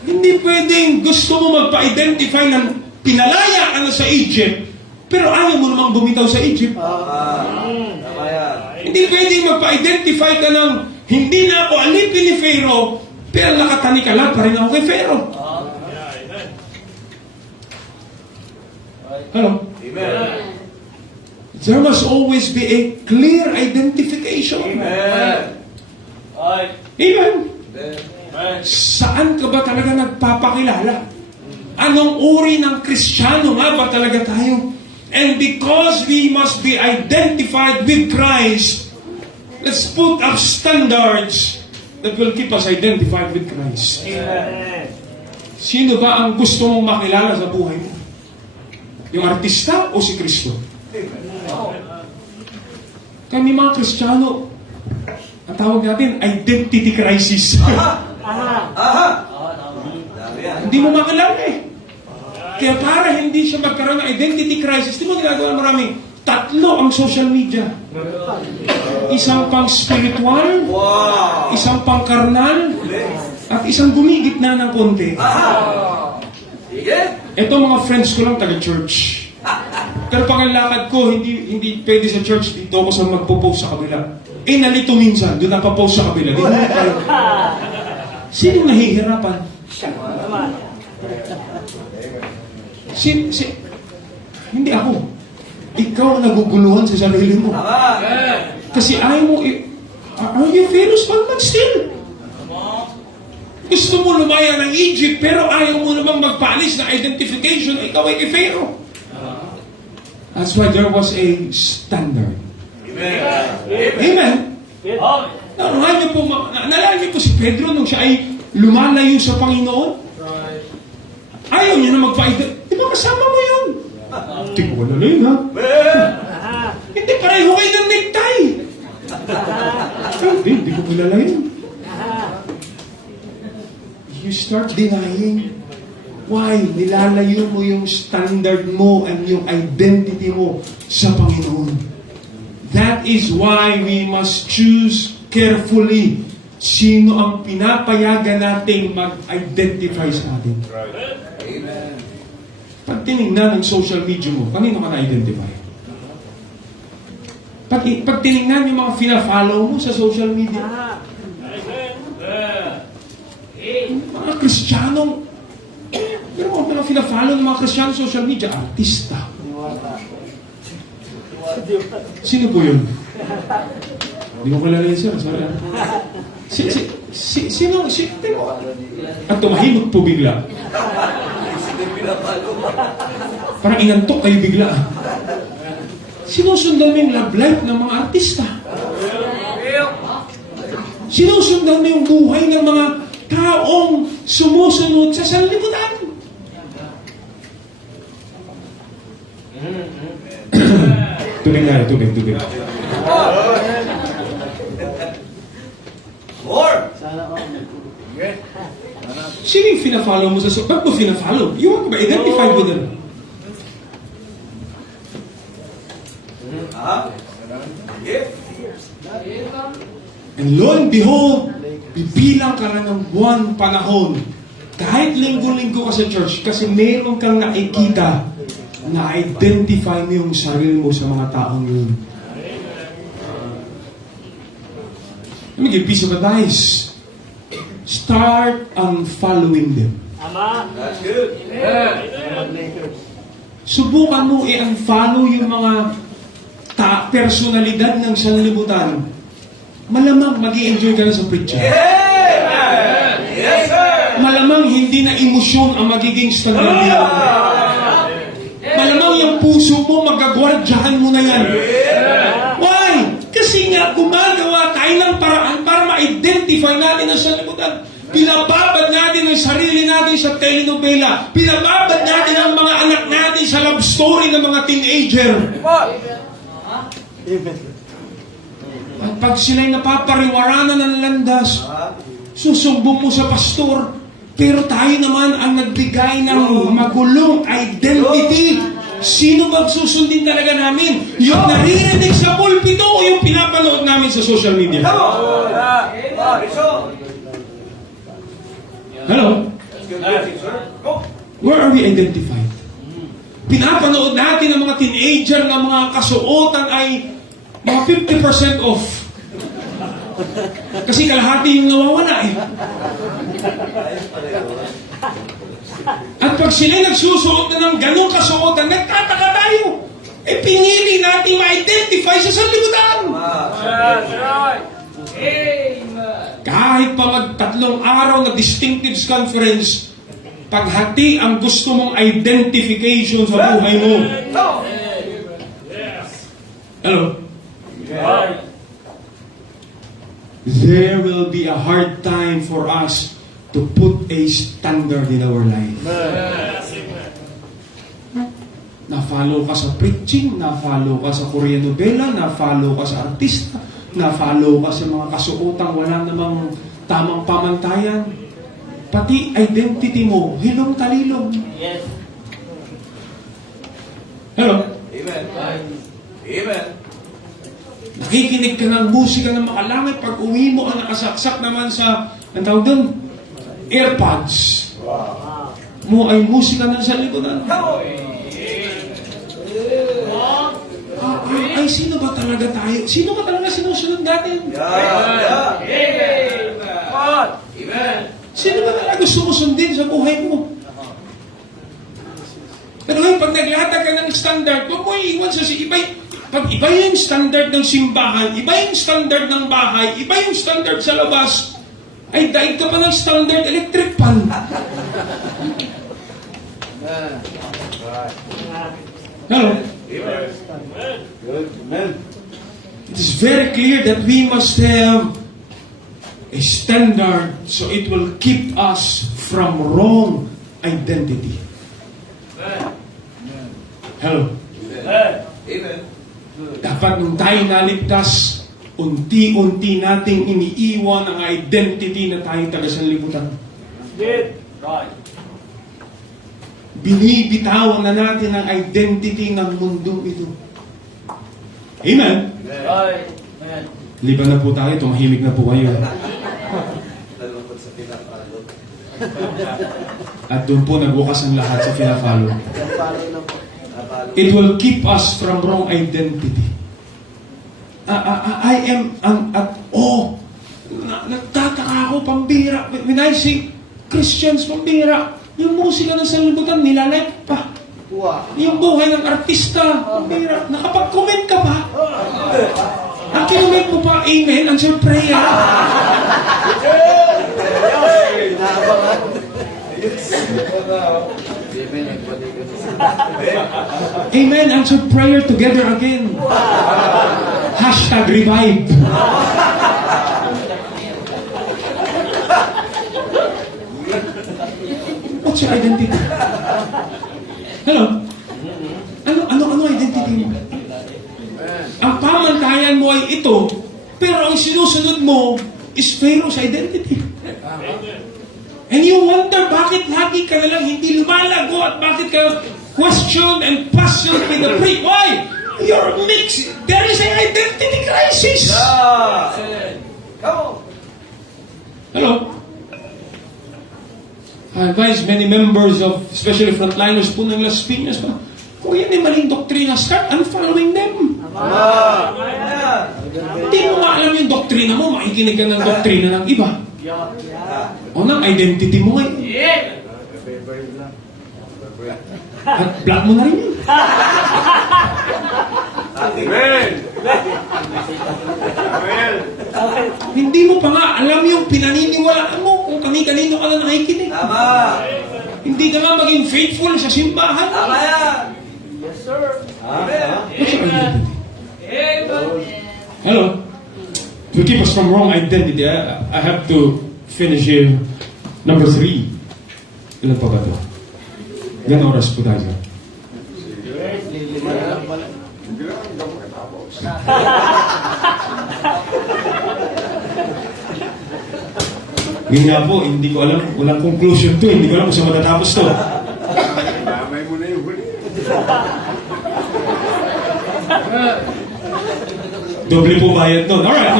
Hindi pwedeng gusto mo magpa-identify ng pinalaya ka na sa Egypt, pero ayaw mo namang bumitaw sa Egypt. Tama yan. Hindi pwedeng magpa-identify ka ng hindi na ako alipin ni Pharaoh, pero nakatani ka lang pa rin ako kay Pharaoh. Hello? Amen. There must always be a clear identification. Amen. Amen. Saan ka ba talaga nagpapakilala? Anong uri ng Kristiyano nga ba talaga tayo? And because we must be identified with Christ, let's put up standards that will keep us identified with Christ. Sino ba ang gusto mong makilala sa buhay mo? Yung artista o si Kristo? Kaya may mga Kristiyano, ang tawag natin, identity crisis. Hindi mo makilala eh. Kaya para hindi siya magkaroon ng identity crisis, di mo ginagawa maraming tatlo ang social media. Isang pang spiritual, isang pang karnal, at isang gumigit na ng konti. Sige. Ito mga friends ko lang taga-church. Pero pag ang lakad ko, hindi pwede sa church, dito ako sa magpo-post sa kabila. Eh, nalito minsan, doon napapost sa kabila. Di naman tayo. Sino nahihirapan? Naman. Hindi ako. Ikaw ang naguguluhan sa sarili mo. Tama. Kasi ayaw mo, are you Pharaoh's man still? Gusto mo lumaya ng Egypt, pero ayaw mo namang magpaalis na identification na ikaw ay kay Pharaoh. That's why there was a standard. Amen. Naalala niyo po si Pedro nung siya ay lumalayo sa Panginoon? Ayaw niya na magpa-identify. Di ba kasama mo yun? Hindi ko wala yun, ha? Hindi, pareho kayo ng necktie. Hindi ko kilala yun. You start denying. Why? Nilalayo mo yung standard mo and yung identity mo sa Panginoon. That is why we must choose carefully sino ang pinapayagan nating mag-identify sa atin. Amen. Pag tinignan ng social media mo, kanino ka na-identify? Pag tinignan yung mga fina-follow mo sa social media, mga Kristiyanong, pero mga fina-follow ng mga Kristiyanong social media, artista. Sino po yun? Hindi ko kilala yun, sir. Sorry. Sino? At tumahimik po bigla. Parang inantok kayo bigla. Sinusundan mo yung love life ng mga artista. Sinusundan mo yung buhay ng mga taong sumusunod sa sanlibutan. Tubig na, tubig. More. Sino yung fina-follow mo sa social? Ba't mo fina-follow? You want to be identified with them. And lo and behold, bibilang ka na ng buwan panahon. Kahit linggo-linggo ka sa church, kasi meron kang nakikita na identify mo yung sarili mo sa mga taong yun. Let me give piece of advice. Start unfollowing them. Tama. That's good. Subukan mo i-unfollow yung mga personalidad ng sanlibutan. Malamang mag-i-enjoy ka na sa preaching. Yes, sir. Malamang hindi na emosyon ang magiging standard mo. Malamang yung puso mo, magagwardyahan mo na yan. Why? Kasi nga, gumagawa tayo ng paraan para ma-identify natin ang sanlibutan. Pinababad natin ang sarili natin sa telenovela. Pinababad natin ang mga anak natin sa love story ng mga teenager. At pag sila'y napapariwaranan ng landas, susumbong mo sa pastor. Pero tayo naman ang nagbigay ng magulong identity. Sino magsusundin talaga namin? Yung naririnig sa pulpito o yung pinapanood namin sa social media? Hello? Where are we identified? Pinapanood natin ang mga teenager na mga kasuotan ay mga 50% off. Kasi kalahati yung nawawala eh. At pag sila nagsusuot na ng ganong kasuotan, nagtataka tayo. Eh pinili natin ma-identify sa sanlibutan. Kahit pa mag-3 araw na distinctives conference, paghati ang gusto mong identification sa buhay mo. Hello? There will be a hard time for us to put a standard in our life. Na-follow ka sa preaching, na-follow ka sa Korean novela, na-follow ka sa artista, na-follow ka sa mga kasuotang wala namang tamang pamantayan. Pati identity mo, hilong-talilong. Yes. Hello? Amen. Amen. Nakikinig ka ng musika ng makalangit, pag uwi mo ang nakasaksak naman sa, ang tawag doon, AirPods. Mo ay musika ng sanlibutan. ay sino ba talaga tayo? Sino ba talaga sinusunod natin? Yeah. Amen. Amen. Sino ba talaga gusto mo sundin sa buhay mo? Pero ngayon, pag naglatag ka ng standard, huwag mo iiwan sa pag iba yung standard ng simbahan, iba yung standard ng bahay, iba yung standard sa labas, ay daig ka pa ng standard electric pan. Hello? Good. Amen. It is very clear that we must have a standard so it will keep us from wrong identity. Hello? Amen. Dapat nung tayo naligtas, unti-unti nating iniiwan ang identity na tayong taga-sanlibutan. Good. Right. Binibitawan na natin ang identity ng mundong ito. Amen? Right. Amen. Liban na po tayo, tumahimik na po kayo. Nalungkot sa pinapalo. At doon po nagbukas ang lahat sa pinapalo. Napalo. It will keep us from wrong identity. I am nagtataka ako, pambira. When I see Christians, pambira. Yung musika ng sanlibutan, nilalike pa. Yung buhay ng artista, pambira. Nakapag-comment ka pa. Ang kinomment mo pa, amen, answer prayer. Amen, answer prayer together again. Hashtag revive. What's your identity? Hello? Ano identity mo? Ang pamantayan mo ay ito, pero ang sinusunod mo is Pharaoh's identity. And you wonder bakit lagi ka na lang hindi lumalago at bakit ka question and passion with the free. Why? You're mixed. There is an identity crisis. Come on. Hello? I advise many members of, especially frontliners po ng Las Piñas, kung yan ay maling doktrina, start unfollowing them. Hindi mo nga alam yung doktrina mo, makikinig ka ng doktrina ng iba. O nang identity mo ngayon. At block mo na rin yun. Amen. Hindi mo pa nga alam yung pinaniniwalaan mo kung kani-kanino ka na nakikinig. Tama. Hindi ka nga maging faithful sa simbahan. Tama yan. Yes, sir. Amen. What's your identity? Amen. Hello? To keep us from wrong identity, I have to finish here. Number 3. Ilan pa ba ito? Ilan oras po tayo? Yun nga po, hindi ko alam. Walang conclusion to. Hindi ko alam kung saan matatapos to. Mamay mo na yung huli. Doble po bayad nun. Alright,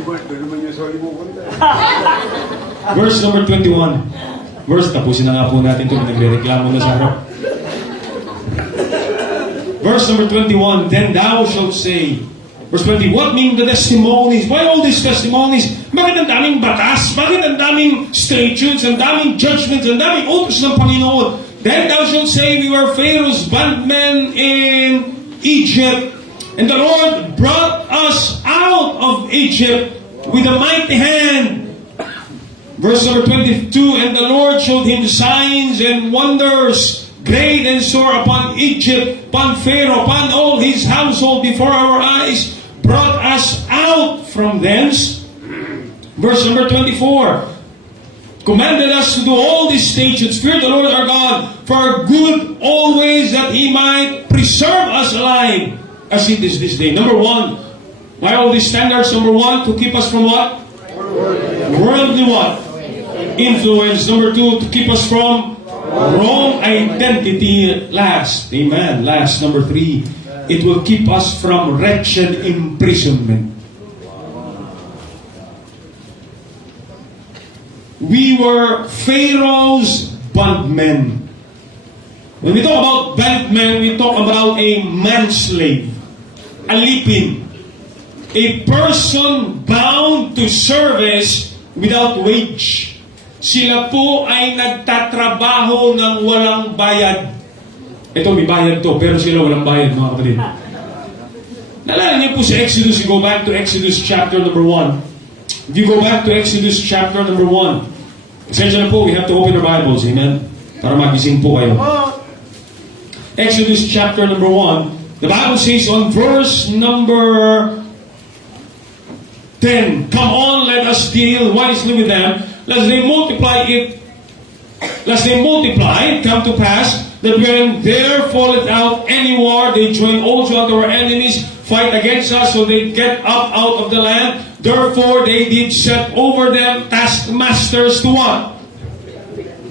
Diba, ito naman yung sorry mo kunta. verse number 21. Verse, tapusin na nga po natin ito. Nagre-reklamo na sa harap. Verse number 21. Then thou shalt say, verse 20, what mean the testimonies? Why all these testimonies? Bakit ang daming batas? Bakit ang daming statutes? Ang daming judgments? Ang daming utos ng Panginoon? Then thou shalt say, we were Pharaoh's bondmen in Egypt. And the Lord brought us out of Egypt with a mighty hand. Verse number 22, and the Lord showed him signs and wonders, great and sore upon Egypt, upon Pharaoh, upon all his household before our eyes, brought us out from thence. Verse number 24, commanded us to do all these statutes, fear the Lord our God, for our good always, that he might preserve us alive, as it is this day. Number 1, why all these standards? Number 1, to keep us from what? Worldly what? Influence. Number 2, to keep us from wrong identity. Last. Amen. Last. Number 3, it will keep us from wretched imprisonment. We were Pharaoh's bondmen. When we talk about bondmen, we talk about a manslave. alipin. A person bound to service without wage. Sila po ay nagtatrabaho ng walang bayad. Ito, may bayad to, pero sila walang bayad, mga kapatid. Naalala niyo po sa Exodus, you go back to Exodus chapter number 1. If you go back to Exodus chapter number 1, essentially po, we have to open our Bibles, amen? Para magising po kayo. Exodus chapter number 1, the Bible says on verse number 10, come on, let us deal wisely with them, lest they multiply it, lest they multiply, it come to pass, that when there falleth out any war, they join also unto our enemies, fight against us, so they get up out of the land. Therefore they did set over them taskmasters to what?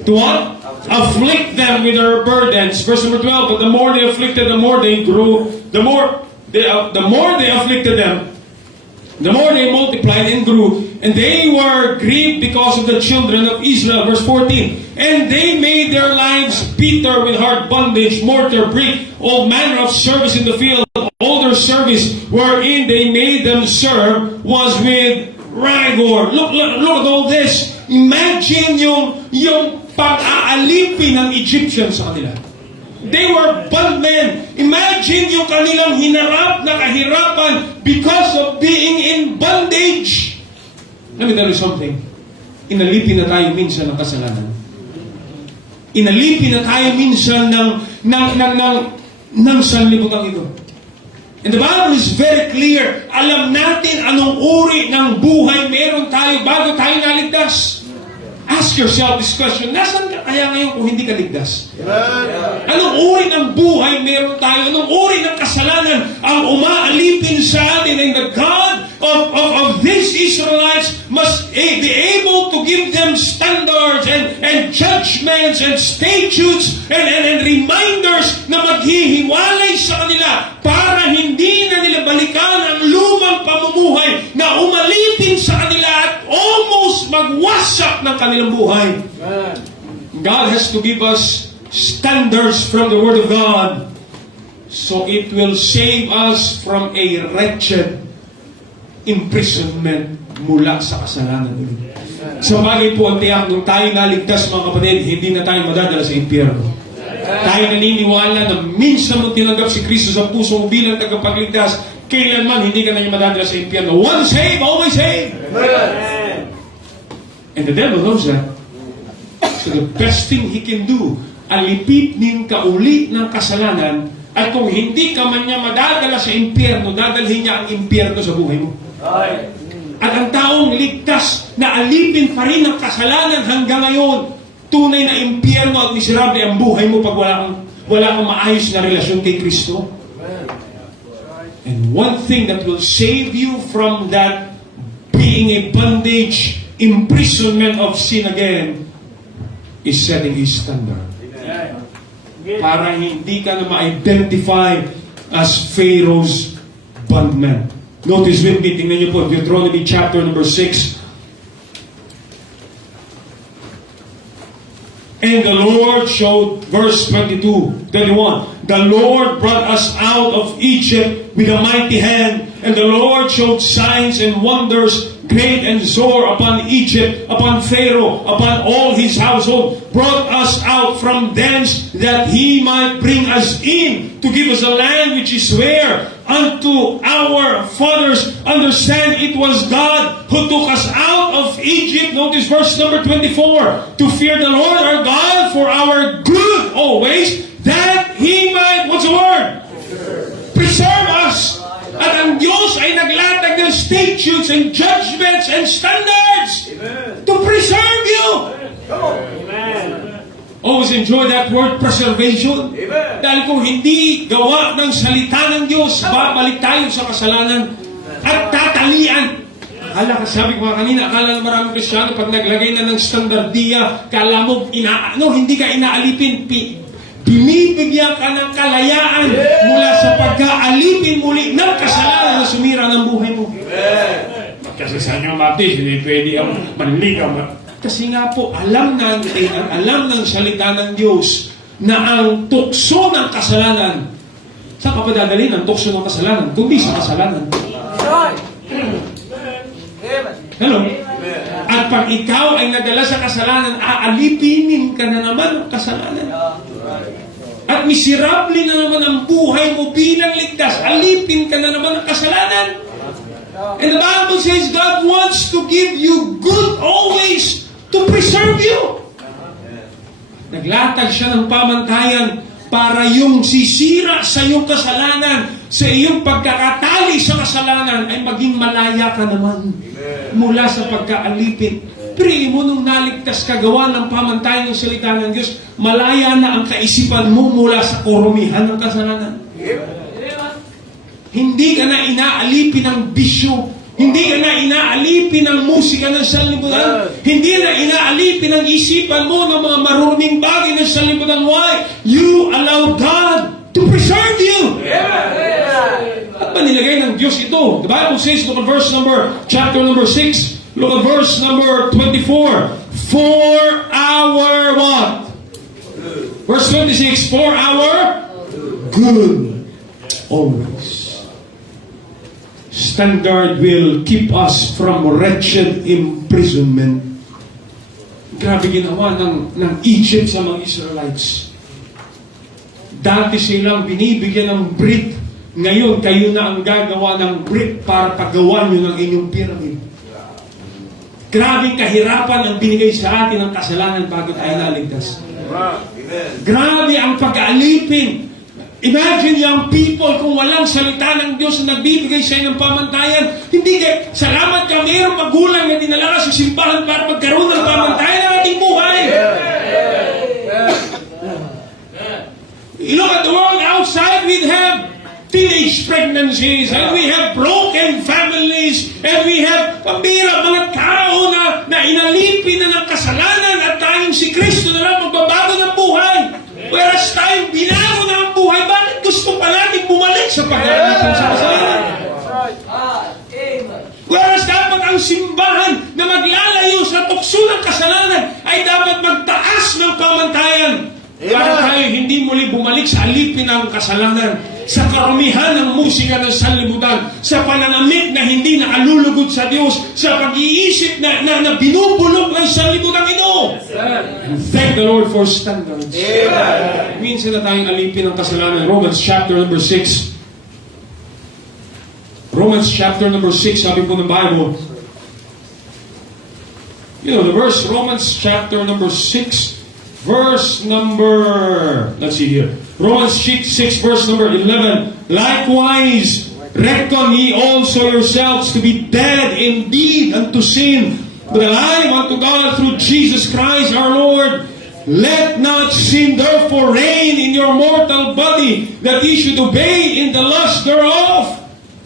To what? Afflict them with their burdens. Verse number 12, but the more they afflicted, the more they grew, the more they afflicted them, the more they multiplied and grew, and they were grieved because of the children of Israel. Verse 14, and they made their lives bitter with hard bondage, mortar, brick, all manner of service in the field. All their service wherein they made them serve was with rigor. Look at all this. Imagine yung pag-aalipin ng Egyptians sa kanila. They were bondmen. Imagine yung kanilang hinarap na kahirapan because of being in bondage. Let me tell you something. Inalipin na tayo minsan ng kasalanan. Inalipin na tayo minsan ng sanlibutan ito. And the Bible is very clear. Alam natin anong uri ng buhay meron tayo bago tayo naligtas. Ask yourself this question, nasan ka kaya ngayon kung hindi ka ligtas? Anong uri ng buhay meron tayo? Anong uri ng kasalanan ang umaalipin sa atin? And the God of these Israelites must be able to give them standards and judgments and statutes and reminders na maghihiwalay sa kanila para hindi na nila balikan ang lumang pamumuhay na umalipin sa kanila at almost magwasak ng kanilang buhay. God has to give us standards from the Word of God so it will save us from a wretched imprisonment mula sa kasalanan nila. Sa bagay po ang tiyak, nung tayo naligtas mga kapatid, hindi na tayo madadala sa impyerno. Tayo naniniwala na minsan mo tinanggap si Kristo sa puso mo bilang tagapagligtas, kailanman hindi ka na niya madadala sa impyerno. Once saved, always saved. And the devil knows that. So the best thing he can do, alipinin ka uli ng kasalanan, at kung hindi ka man niya madadala sa impyerno, dadalhin niya ang impyerno sa buhay mo. At ang taong ligtas na alipin pa rin ng kasalanan hanggang ngayon, tunay na impyerno at miserable ang buhay mo pag wala kang maayos na relasyon kay Kristo. And one thing that will save you from that being a bondage, imprisonment of sin again, is setting a standard. Para hindi ka na ma-identify as Pharaoh's bondman. Notice with me, tingnan niyo po, Deuteronomy chapter number 6. And the Lord showed, verse 21, the Lord brought us out of Egypt with a mighty hand, and the Lord showed signs and wonders, great and sore, upon Egypt, upon Pharaoh, upon all his household, brought us out from thence, that he might bring us in, to give us a land which is where unto our fathers. Understand, it was God who took us out of Egypt. Notice verse number 24. To fear the Lord our God for our good always, that He might, what's the word? Preserve us. At ang Diyos ay naglatag ng statutes and judgments and standards to preserve you. Always enjoy that word, preservation. Dahil kung hindi gawa ng salita ng Diyos, babalik tayo sa kasalanan at tatalian. Sabi ko kanina, akala ng maraming Kristiyano, pag naglagay na ng standardiya, kala mo, hindi ka inaalipin, binibigyan ka ng kalayaan mula sa pagkaalipin muli ng kasalanan na sumira ng buhay mo. Kasi sa inyo, Matis, hindi pwede ang manligaw. Kasi nga po, alam ng salita ng Diyos na ang tukso ng kasalanan Saan ka pa dadalhin ang tukso ng kasalanan? Kundi sa kasalanan. Right. Amen. Hello? At pag ikaw ay nadala sa kasalanan, aalipinin ka na naman ng kasalanan. At miserable na naman ang buhay mo bilang ligtas. Alipin ka na naman ng kasalanan. And the Bible says God wants to give you good always to preserve you. Naglatag siya ng pamantayan para yung sisira sa iyong kasalanan, sa iyong pagkakatali sa kasalanan, ay maging malaya ka naman mula sa pagkaalipin. Piliin mo nung naligtas ka gawa ng pamantayan ng salita ng Diyos, malaya na ang kaisipan mo mula sa kurumihan ng kasalanan. Hindi ka na inaalipin ng bisyo. Hindi ka na inaalipin ng musika ng sanlibutan. Hindi na inaalipin ang isipan mo ng mga maruruming bagay ng sanlibutan. Why? You allow God to preserve you. At ba nilagay ng Diyos ito? The Bible says, look at chapter number 6, look at verse number 24. For our what? Verse 26, for our good always. Standard will keep us from wretched imprisonment. Grabe ginawa ng Egypt sa mga Israelites. Dati silang binibigyan ng brick. Ngayon, kayo na ang gagawa ng brick para paggawa nyo ng inyong pyramid. Grabe kahirapan ang binigay sa atin ng kasalanan bago tayo naligtas. Grabe ang pag-aalipin. Imagine young people kung walang salita ng Diyos na nagbibigay sa inyo ng pamantayan. Hindi kayo, salamat ka, mayroong magulang na dinala ka sa simbahan para magkaroon ng pamantayan ng ating buhay. You look at the world outside, we have teenage pregnancies, and we have broken families, and we have pambira, mga tao na inalipin na ng kasalanan at tayong si Kristo na lang magbabago ng buhay. Whereas tayong binago na ang buhay, bakit gusto pa natin bumalik sa pag-aalipin sa kasalanan? Whereas dapat ang simbahan na maglalayo sa tukso ng kasalanan ay dapat magtaas ng pamantayan para tayo hindi muli bumalik sa alipin ng kasalanan, sa karumihan ng musika ng sanlibutan, sa pananamit na hindi nakalulugod sa Diyos, sa pag-iisip na binubulok ng sanlibutan ito. And thank the Lord for standards. Minsan na tayong alipin ng kasalanan. Romans chapter number 6. Romans chapter number 6, sabi po ng Bible. You know, the verse, Romans chapter number 6, verse number, let's see here. Romans 6, verse number 11. Likewise, reckon ye also yourselves to be dead indeed unto sin, but alive unto God through Jesus Christ our Lord. Let not sin therefore reign in your mortal body, that ye should obey in the lust thereof.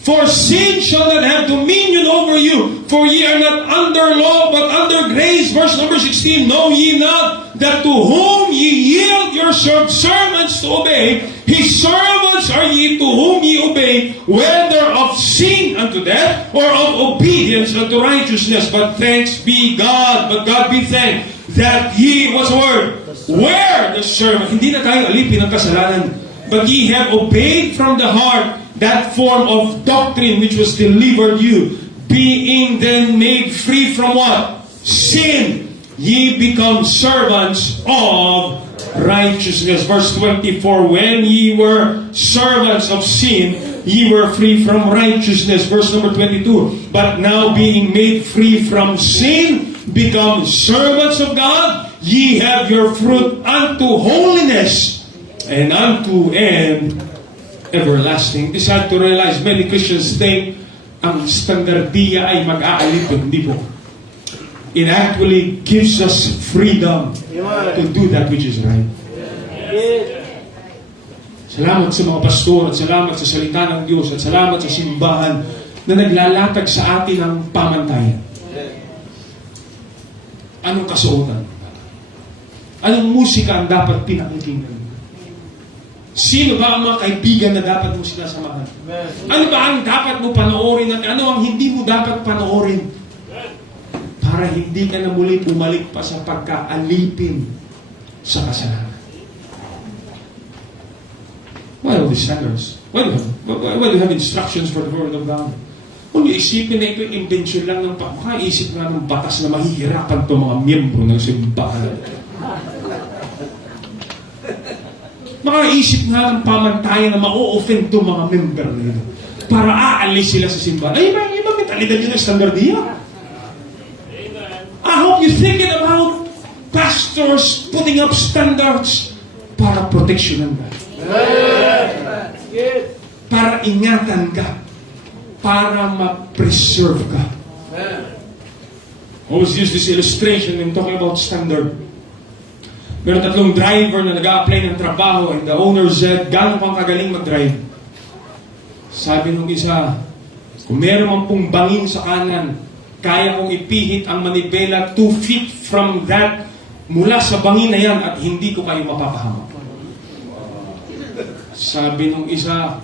For sin shall not have dominion over you, for ye are not under law, but under grace. Verse number 16, know ye not that to whom ye yield your servants to obey, his servants are ye to whom ye obey, whether of sin unto death, or of obedience unto righteousness. But thanks be God, but God be thanked, that ye, what's the word? Were the servant. Hindi na tayo alipin ng kasalanan, but ye have obeyed from the heart that form of doctrine which was delivered you, being then made free from what? Sin. Ye become servants of righteousness. Verse 24, when ye were servants of sin, ye were free from righteousness. Verse number 22, but now being made free from sin, become servants of God, ye have your fruit unto holiness, and unto end everlasting. It is hard to realize many Christians think ang standardiya ay mag-aalipin. Hindi po. It actually gives us freedom to do that which is right. Salamat sa mga pastor at salamat sa salita ng Diyos at salamat sa simbahan na naglalatag sa atin ng pamantayan. Anong kasuotan? Anong musika ang dapat pinakikinggan? Sino ba ang mga kaibigan na dapat mo sinasamahan? Ano ba ang dapat mo panoorin at ano ang hindi mo dapat panoorin? Para hindi ka na muli bumalik pa sa pagkaalipin sa kasalanan. What are the standards? Well, you have instructions for the Word of God. Kung isipin na ito, intention lang ng makaisip nga ng batas na mahihirapan itong mga miyembro ng simbahan. Makaisip nga ng pamantayan na ma-o-offend itong mga member nila para aalis sila sa simbahan. Ay, iba mentalidad yun ng standardiya. I hope you're thinking about pastors putting up standards para proteksyonan ka. Para ingatan ka. Para ma-preserve ka. I always use this illustration when talking about standard. Meron 3 driver na nag-a-apply ng trabaho and the owner said, gano'n kang kagaling mag-drive? Sabi nung isa, kung meron man pong bangin sa kanan, kaya kong ipihit ang manibela 2 feet from that mula sa bangin na yan at hindi ko kayo mapapahamak. Sabi nung isa,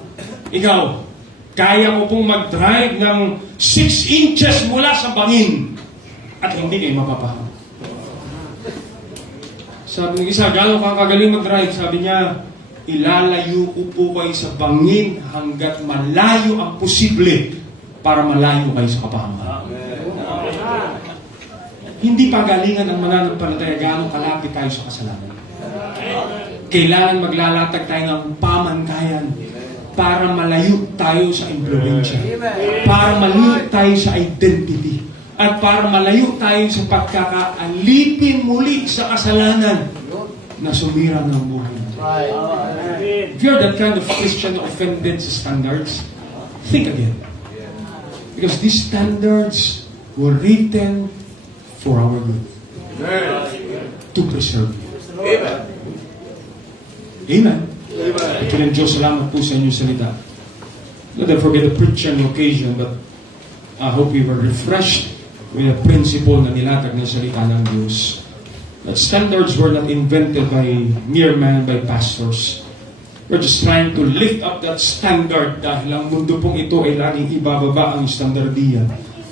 ikaw, kaya ko pong mag-drive ng 6 inches mula sa bangin at hindi kayo mapapahamak. Sabi ng isa, gano'n kang kagaling mag-drive? Sabi niya, ilalayo ko po kayo sa bangin hanggat malayo ang posible para malayo kayo sa kapahamakan. Hindi pagalingan ang mananampalataya gano'ng kalapit tayo sa kasalanan. Kailangan maglalatag tayo ng pamantayan para malayo tayo sa impluwensya. Para malayo tayo sa identity. At para malayo tayo sa pagkakaalipin muli sa kasalanan na sumira ng buhay. If you're that kind of Christian na offended sa standards, think again. Because these standards were written for our good. To preserve you. Amen. Amen. Diyos, salamat po sa inyong salita. Not that forget the preacher on occasion, but I hope we were refreshed with a principle na nilatag ng salita ng Diyos. That standards were not invented by mere man, by pastors. We're just trying to lift up that standard dahil ang mundo pong ito ay laging ibababa ang standardiya.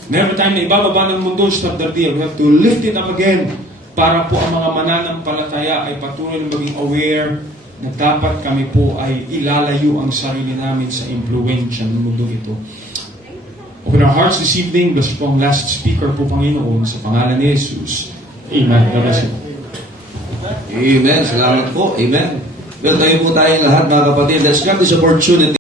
Never time na ibababa ng mundo ang standardiya, we have to lift it up again para po ang mga mananampalataya ay patuloy na maging aware na dapat kami po ay ilalayo ang sarili namin sa impluwensya ng mundo ito. Open our hearts this evening. Bless po ang last speaker po, Panginoon, sa pangalan ni Jesus. Amen. God bless you. Amen. Salamat po. Amen. Pero tayo po tayong lahat, mga kapatid. Let's grab this opportunity.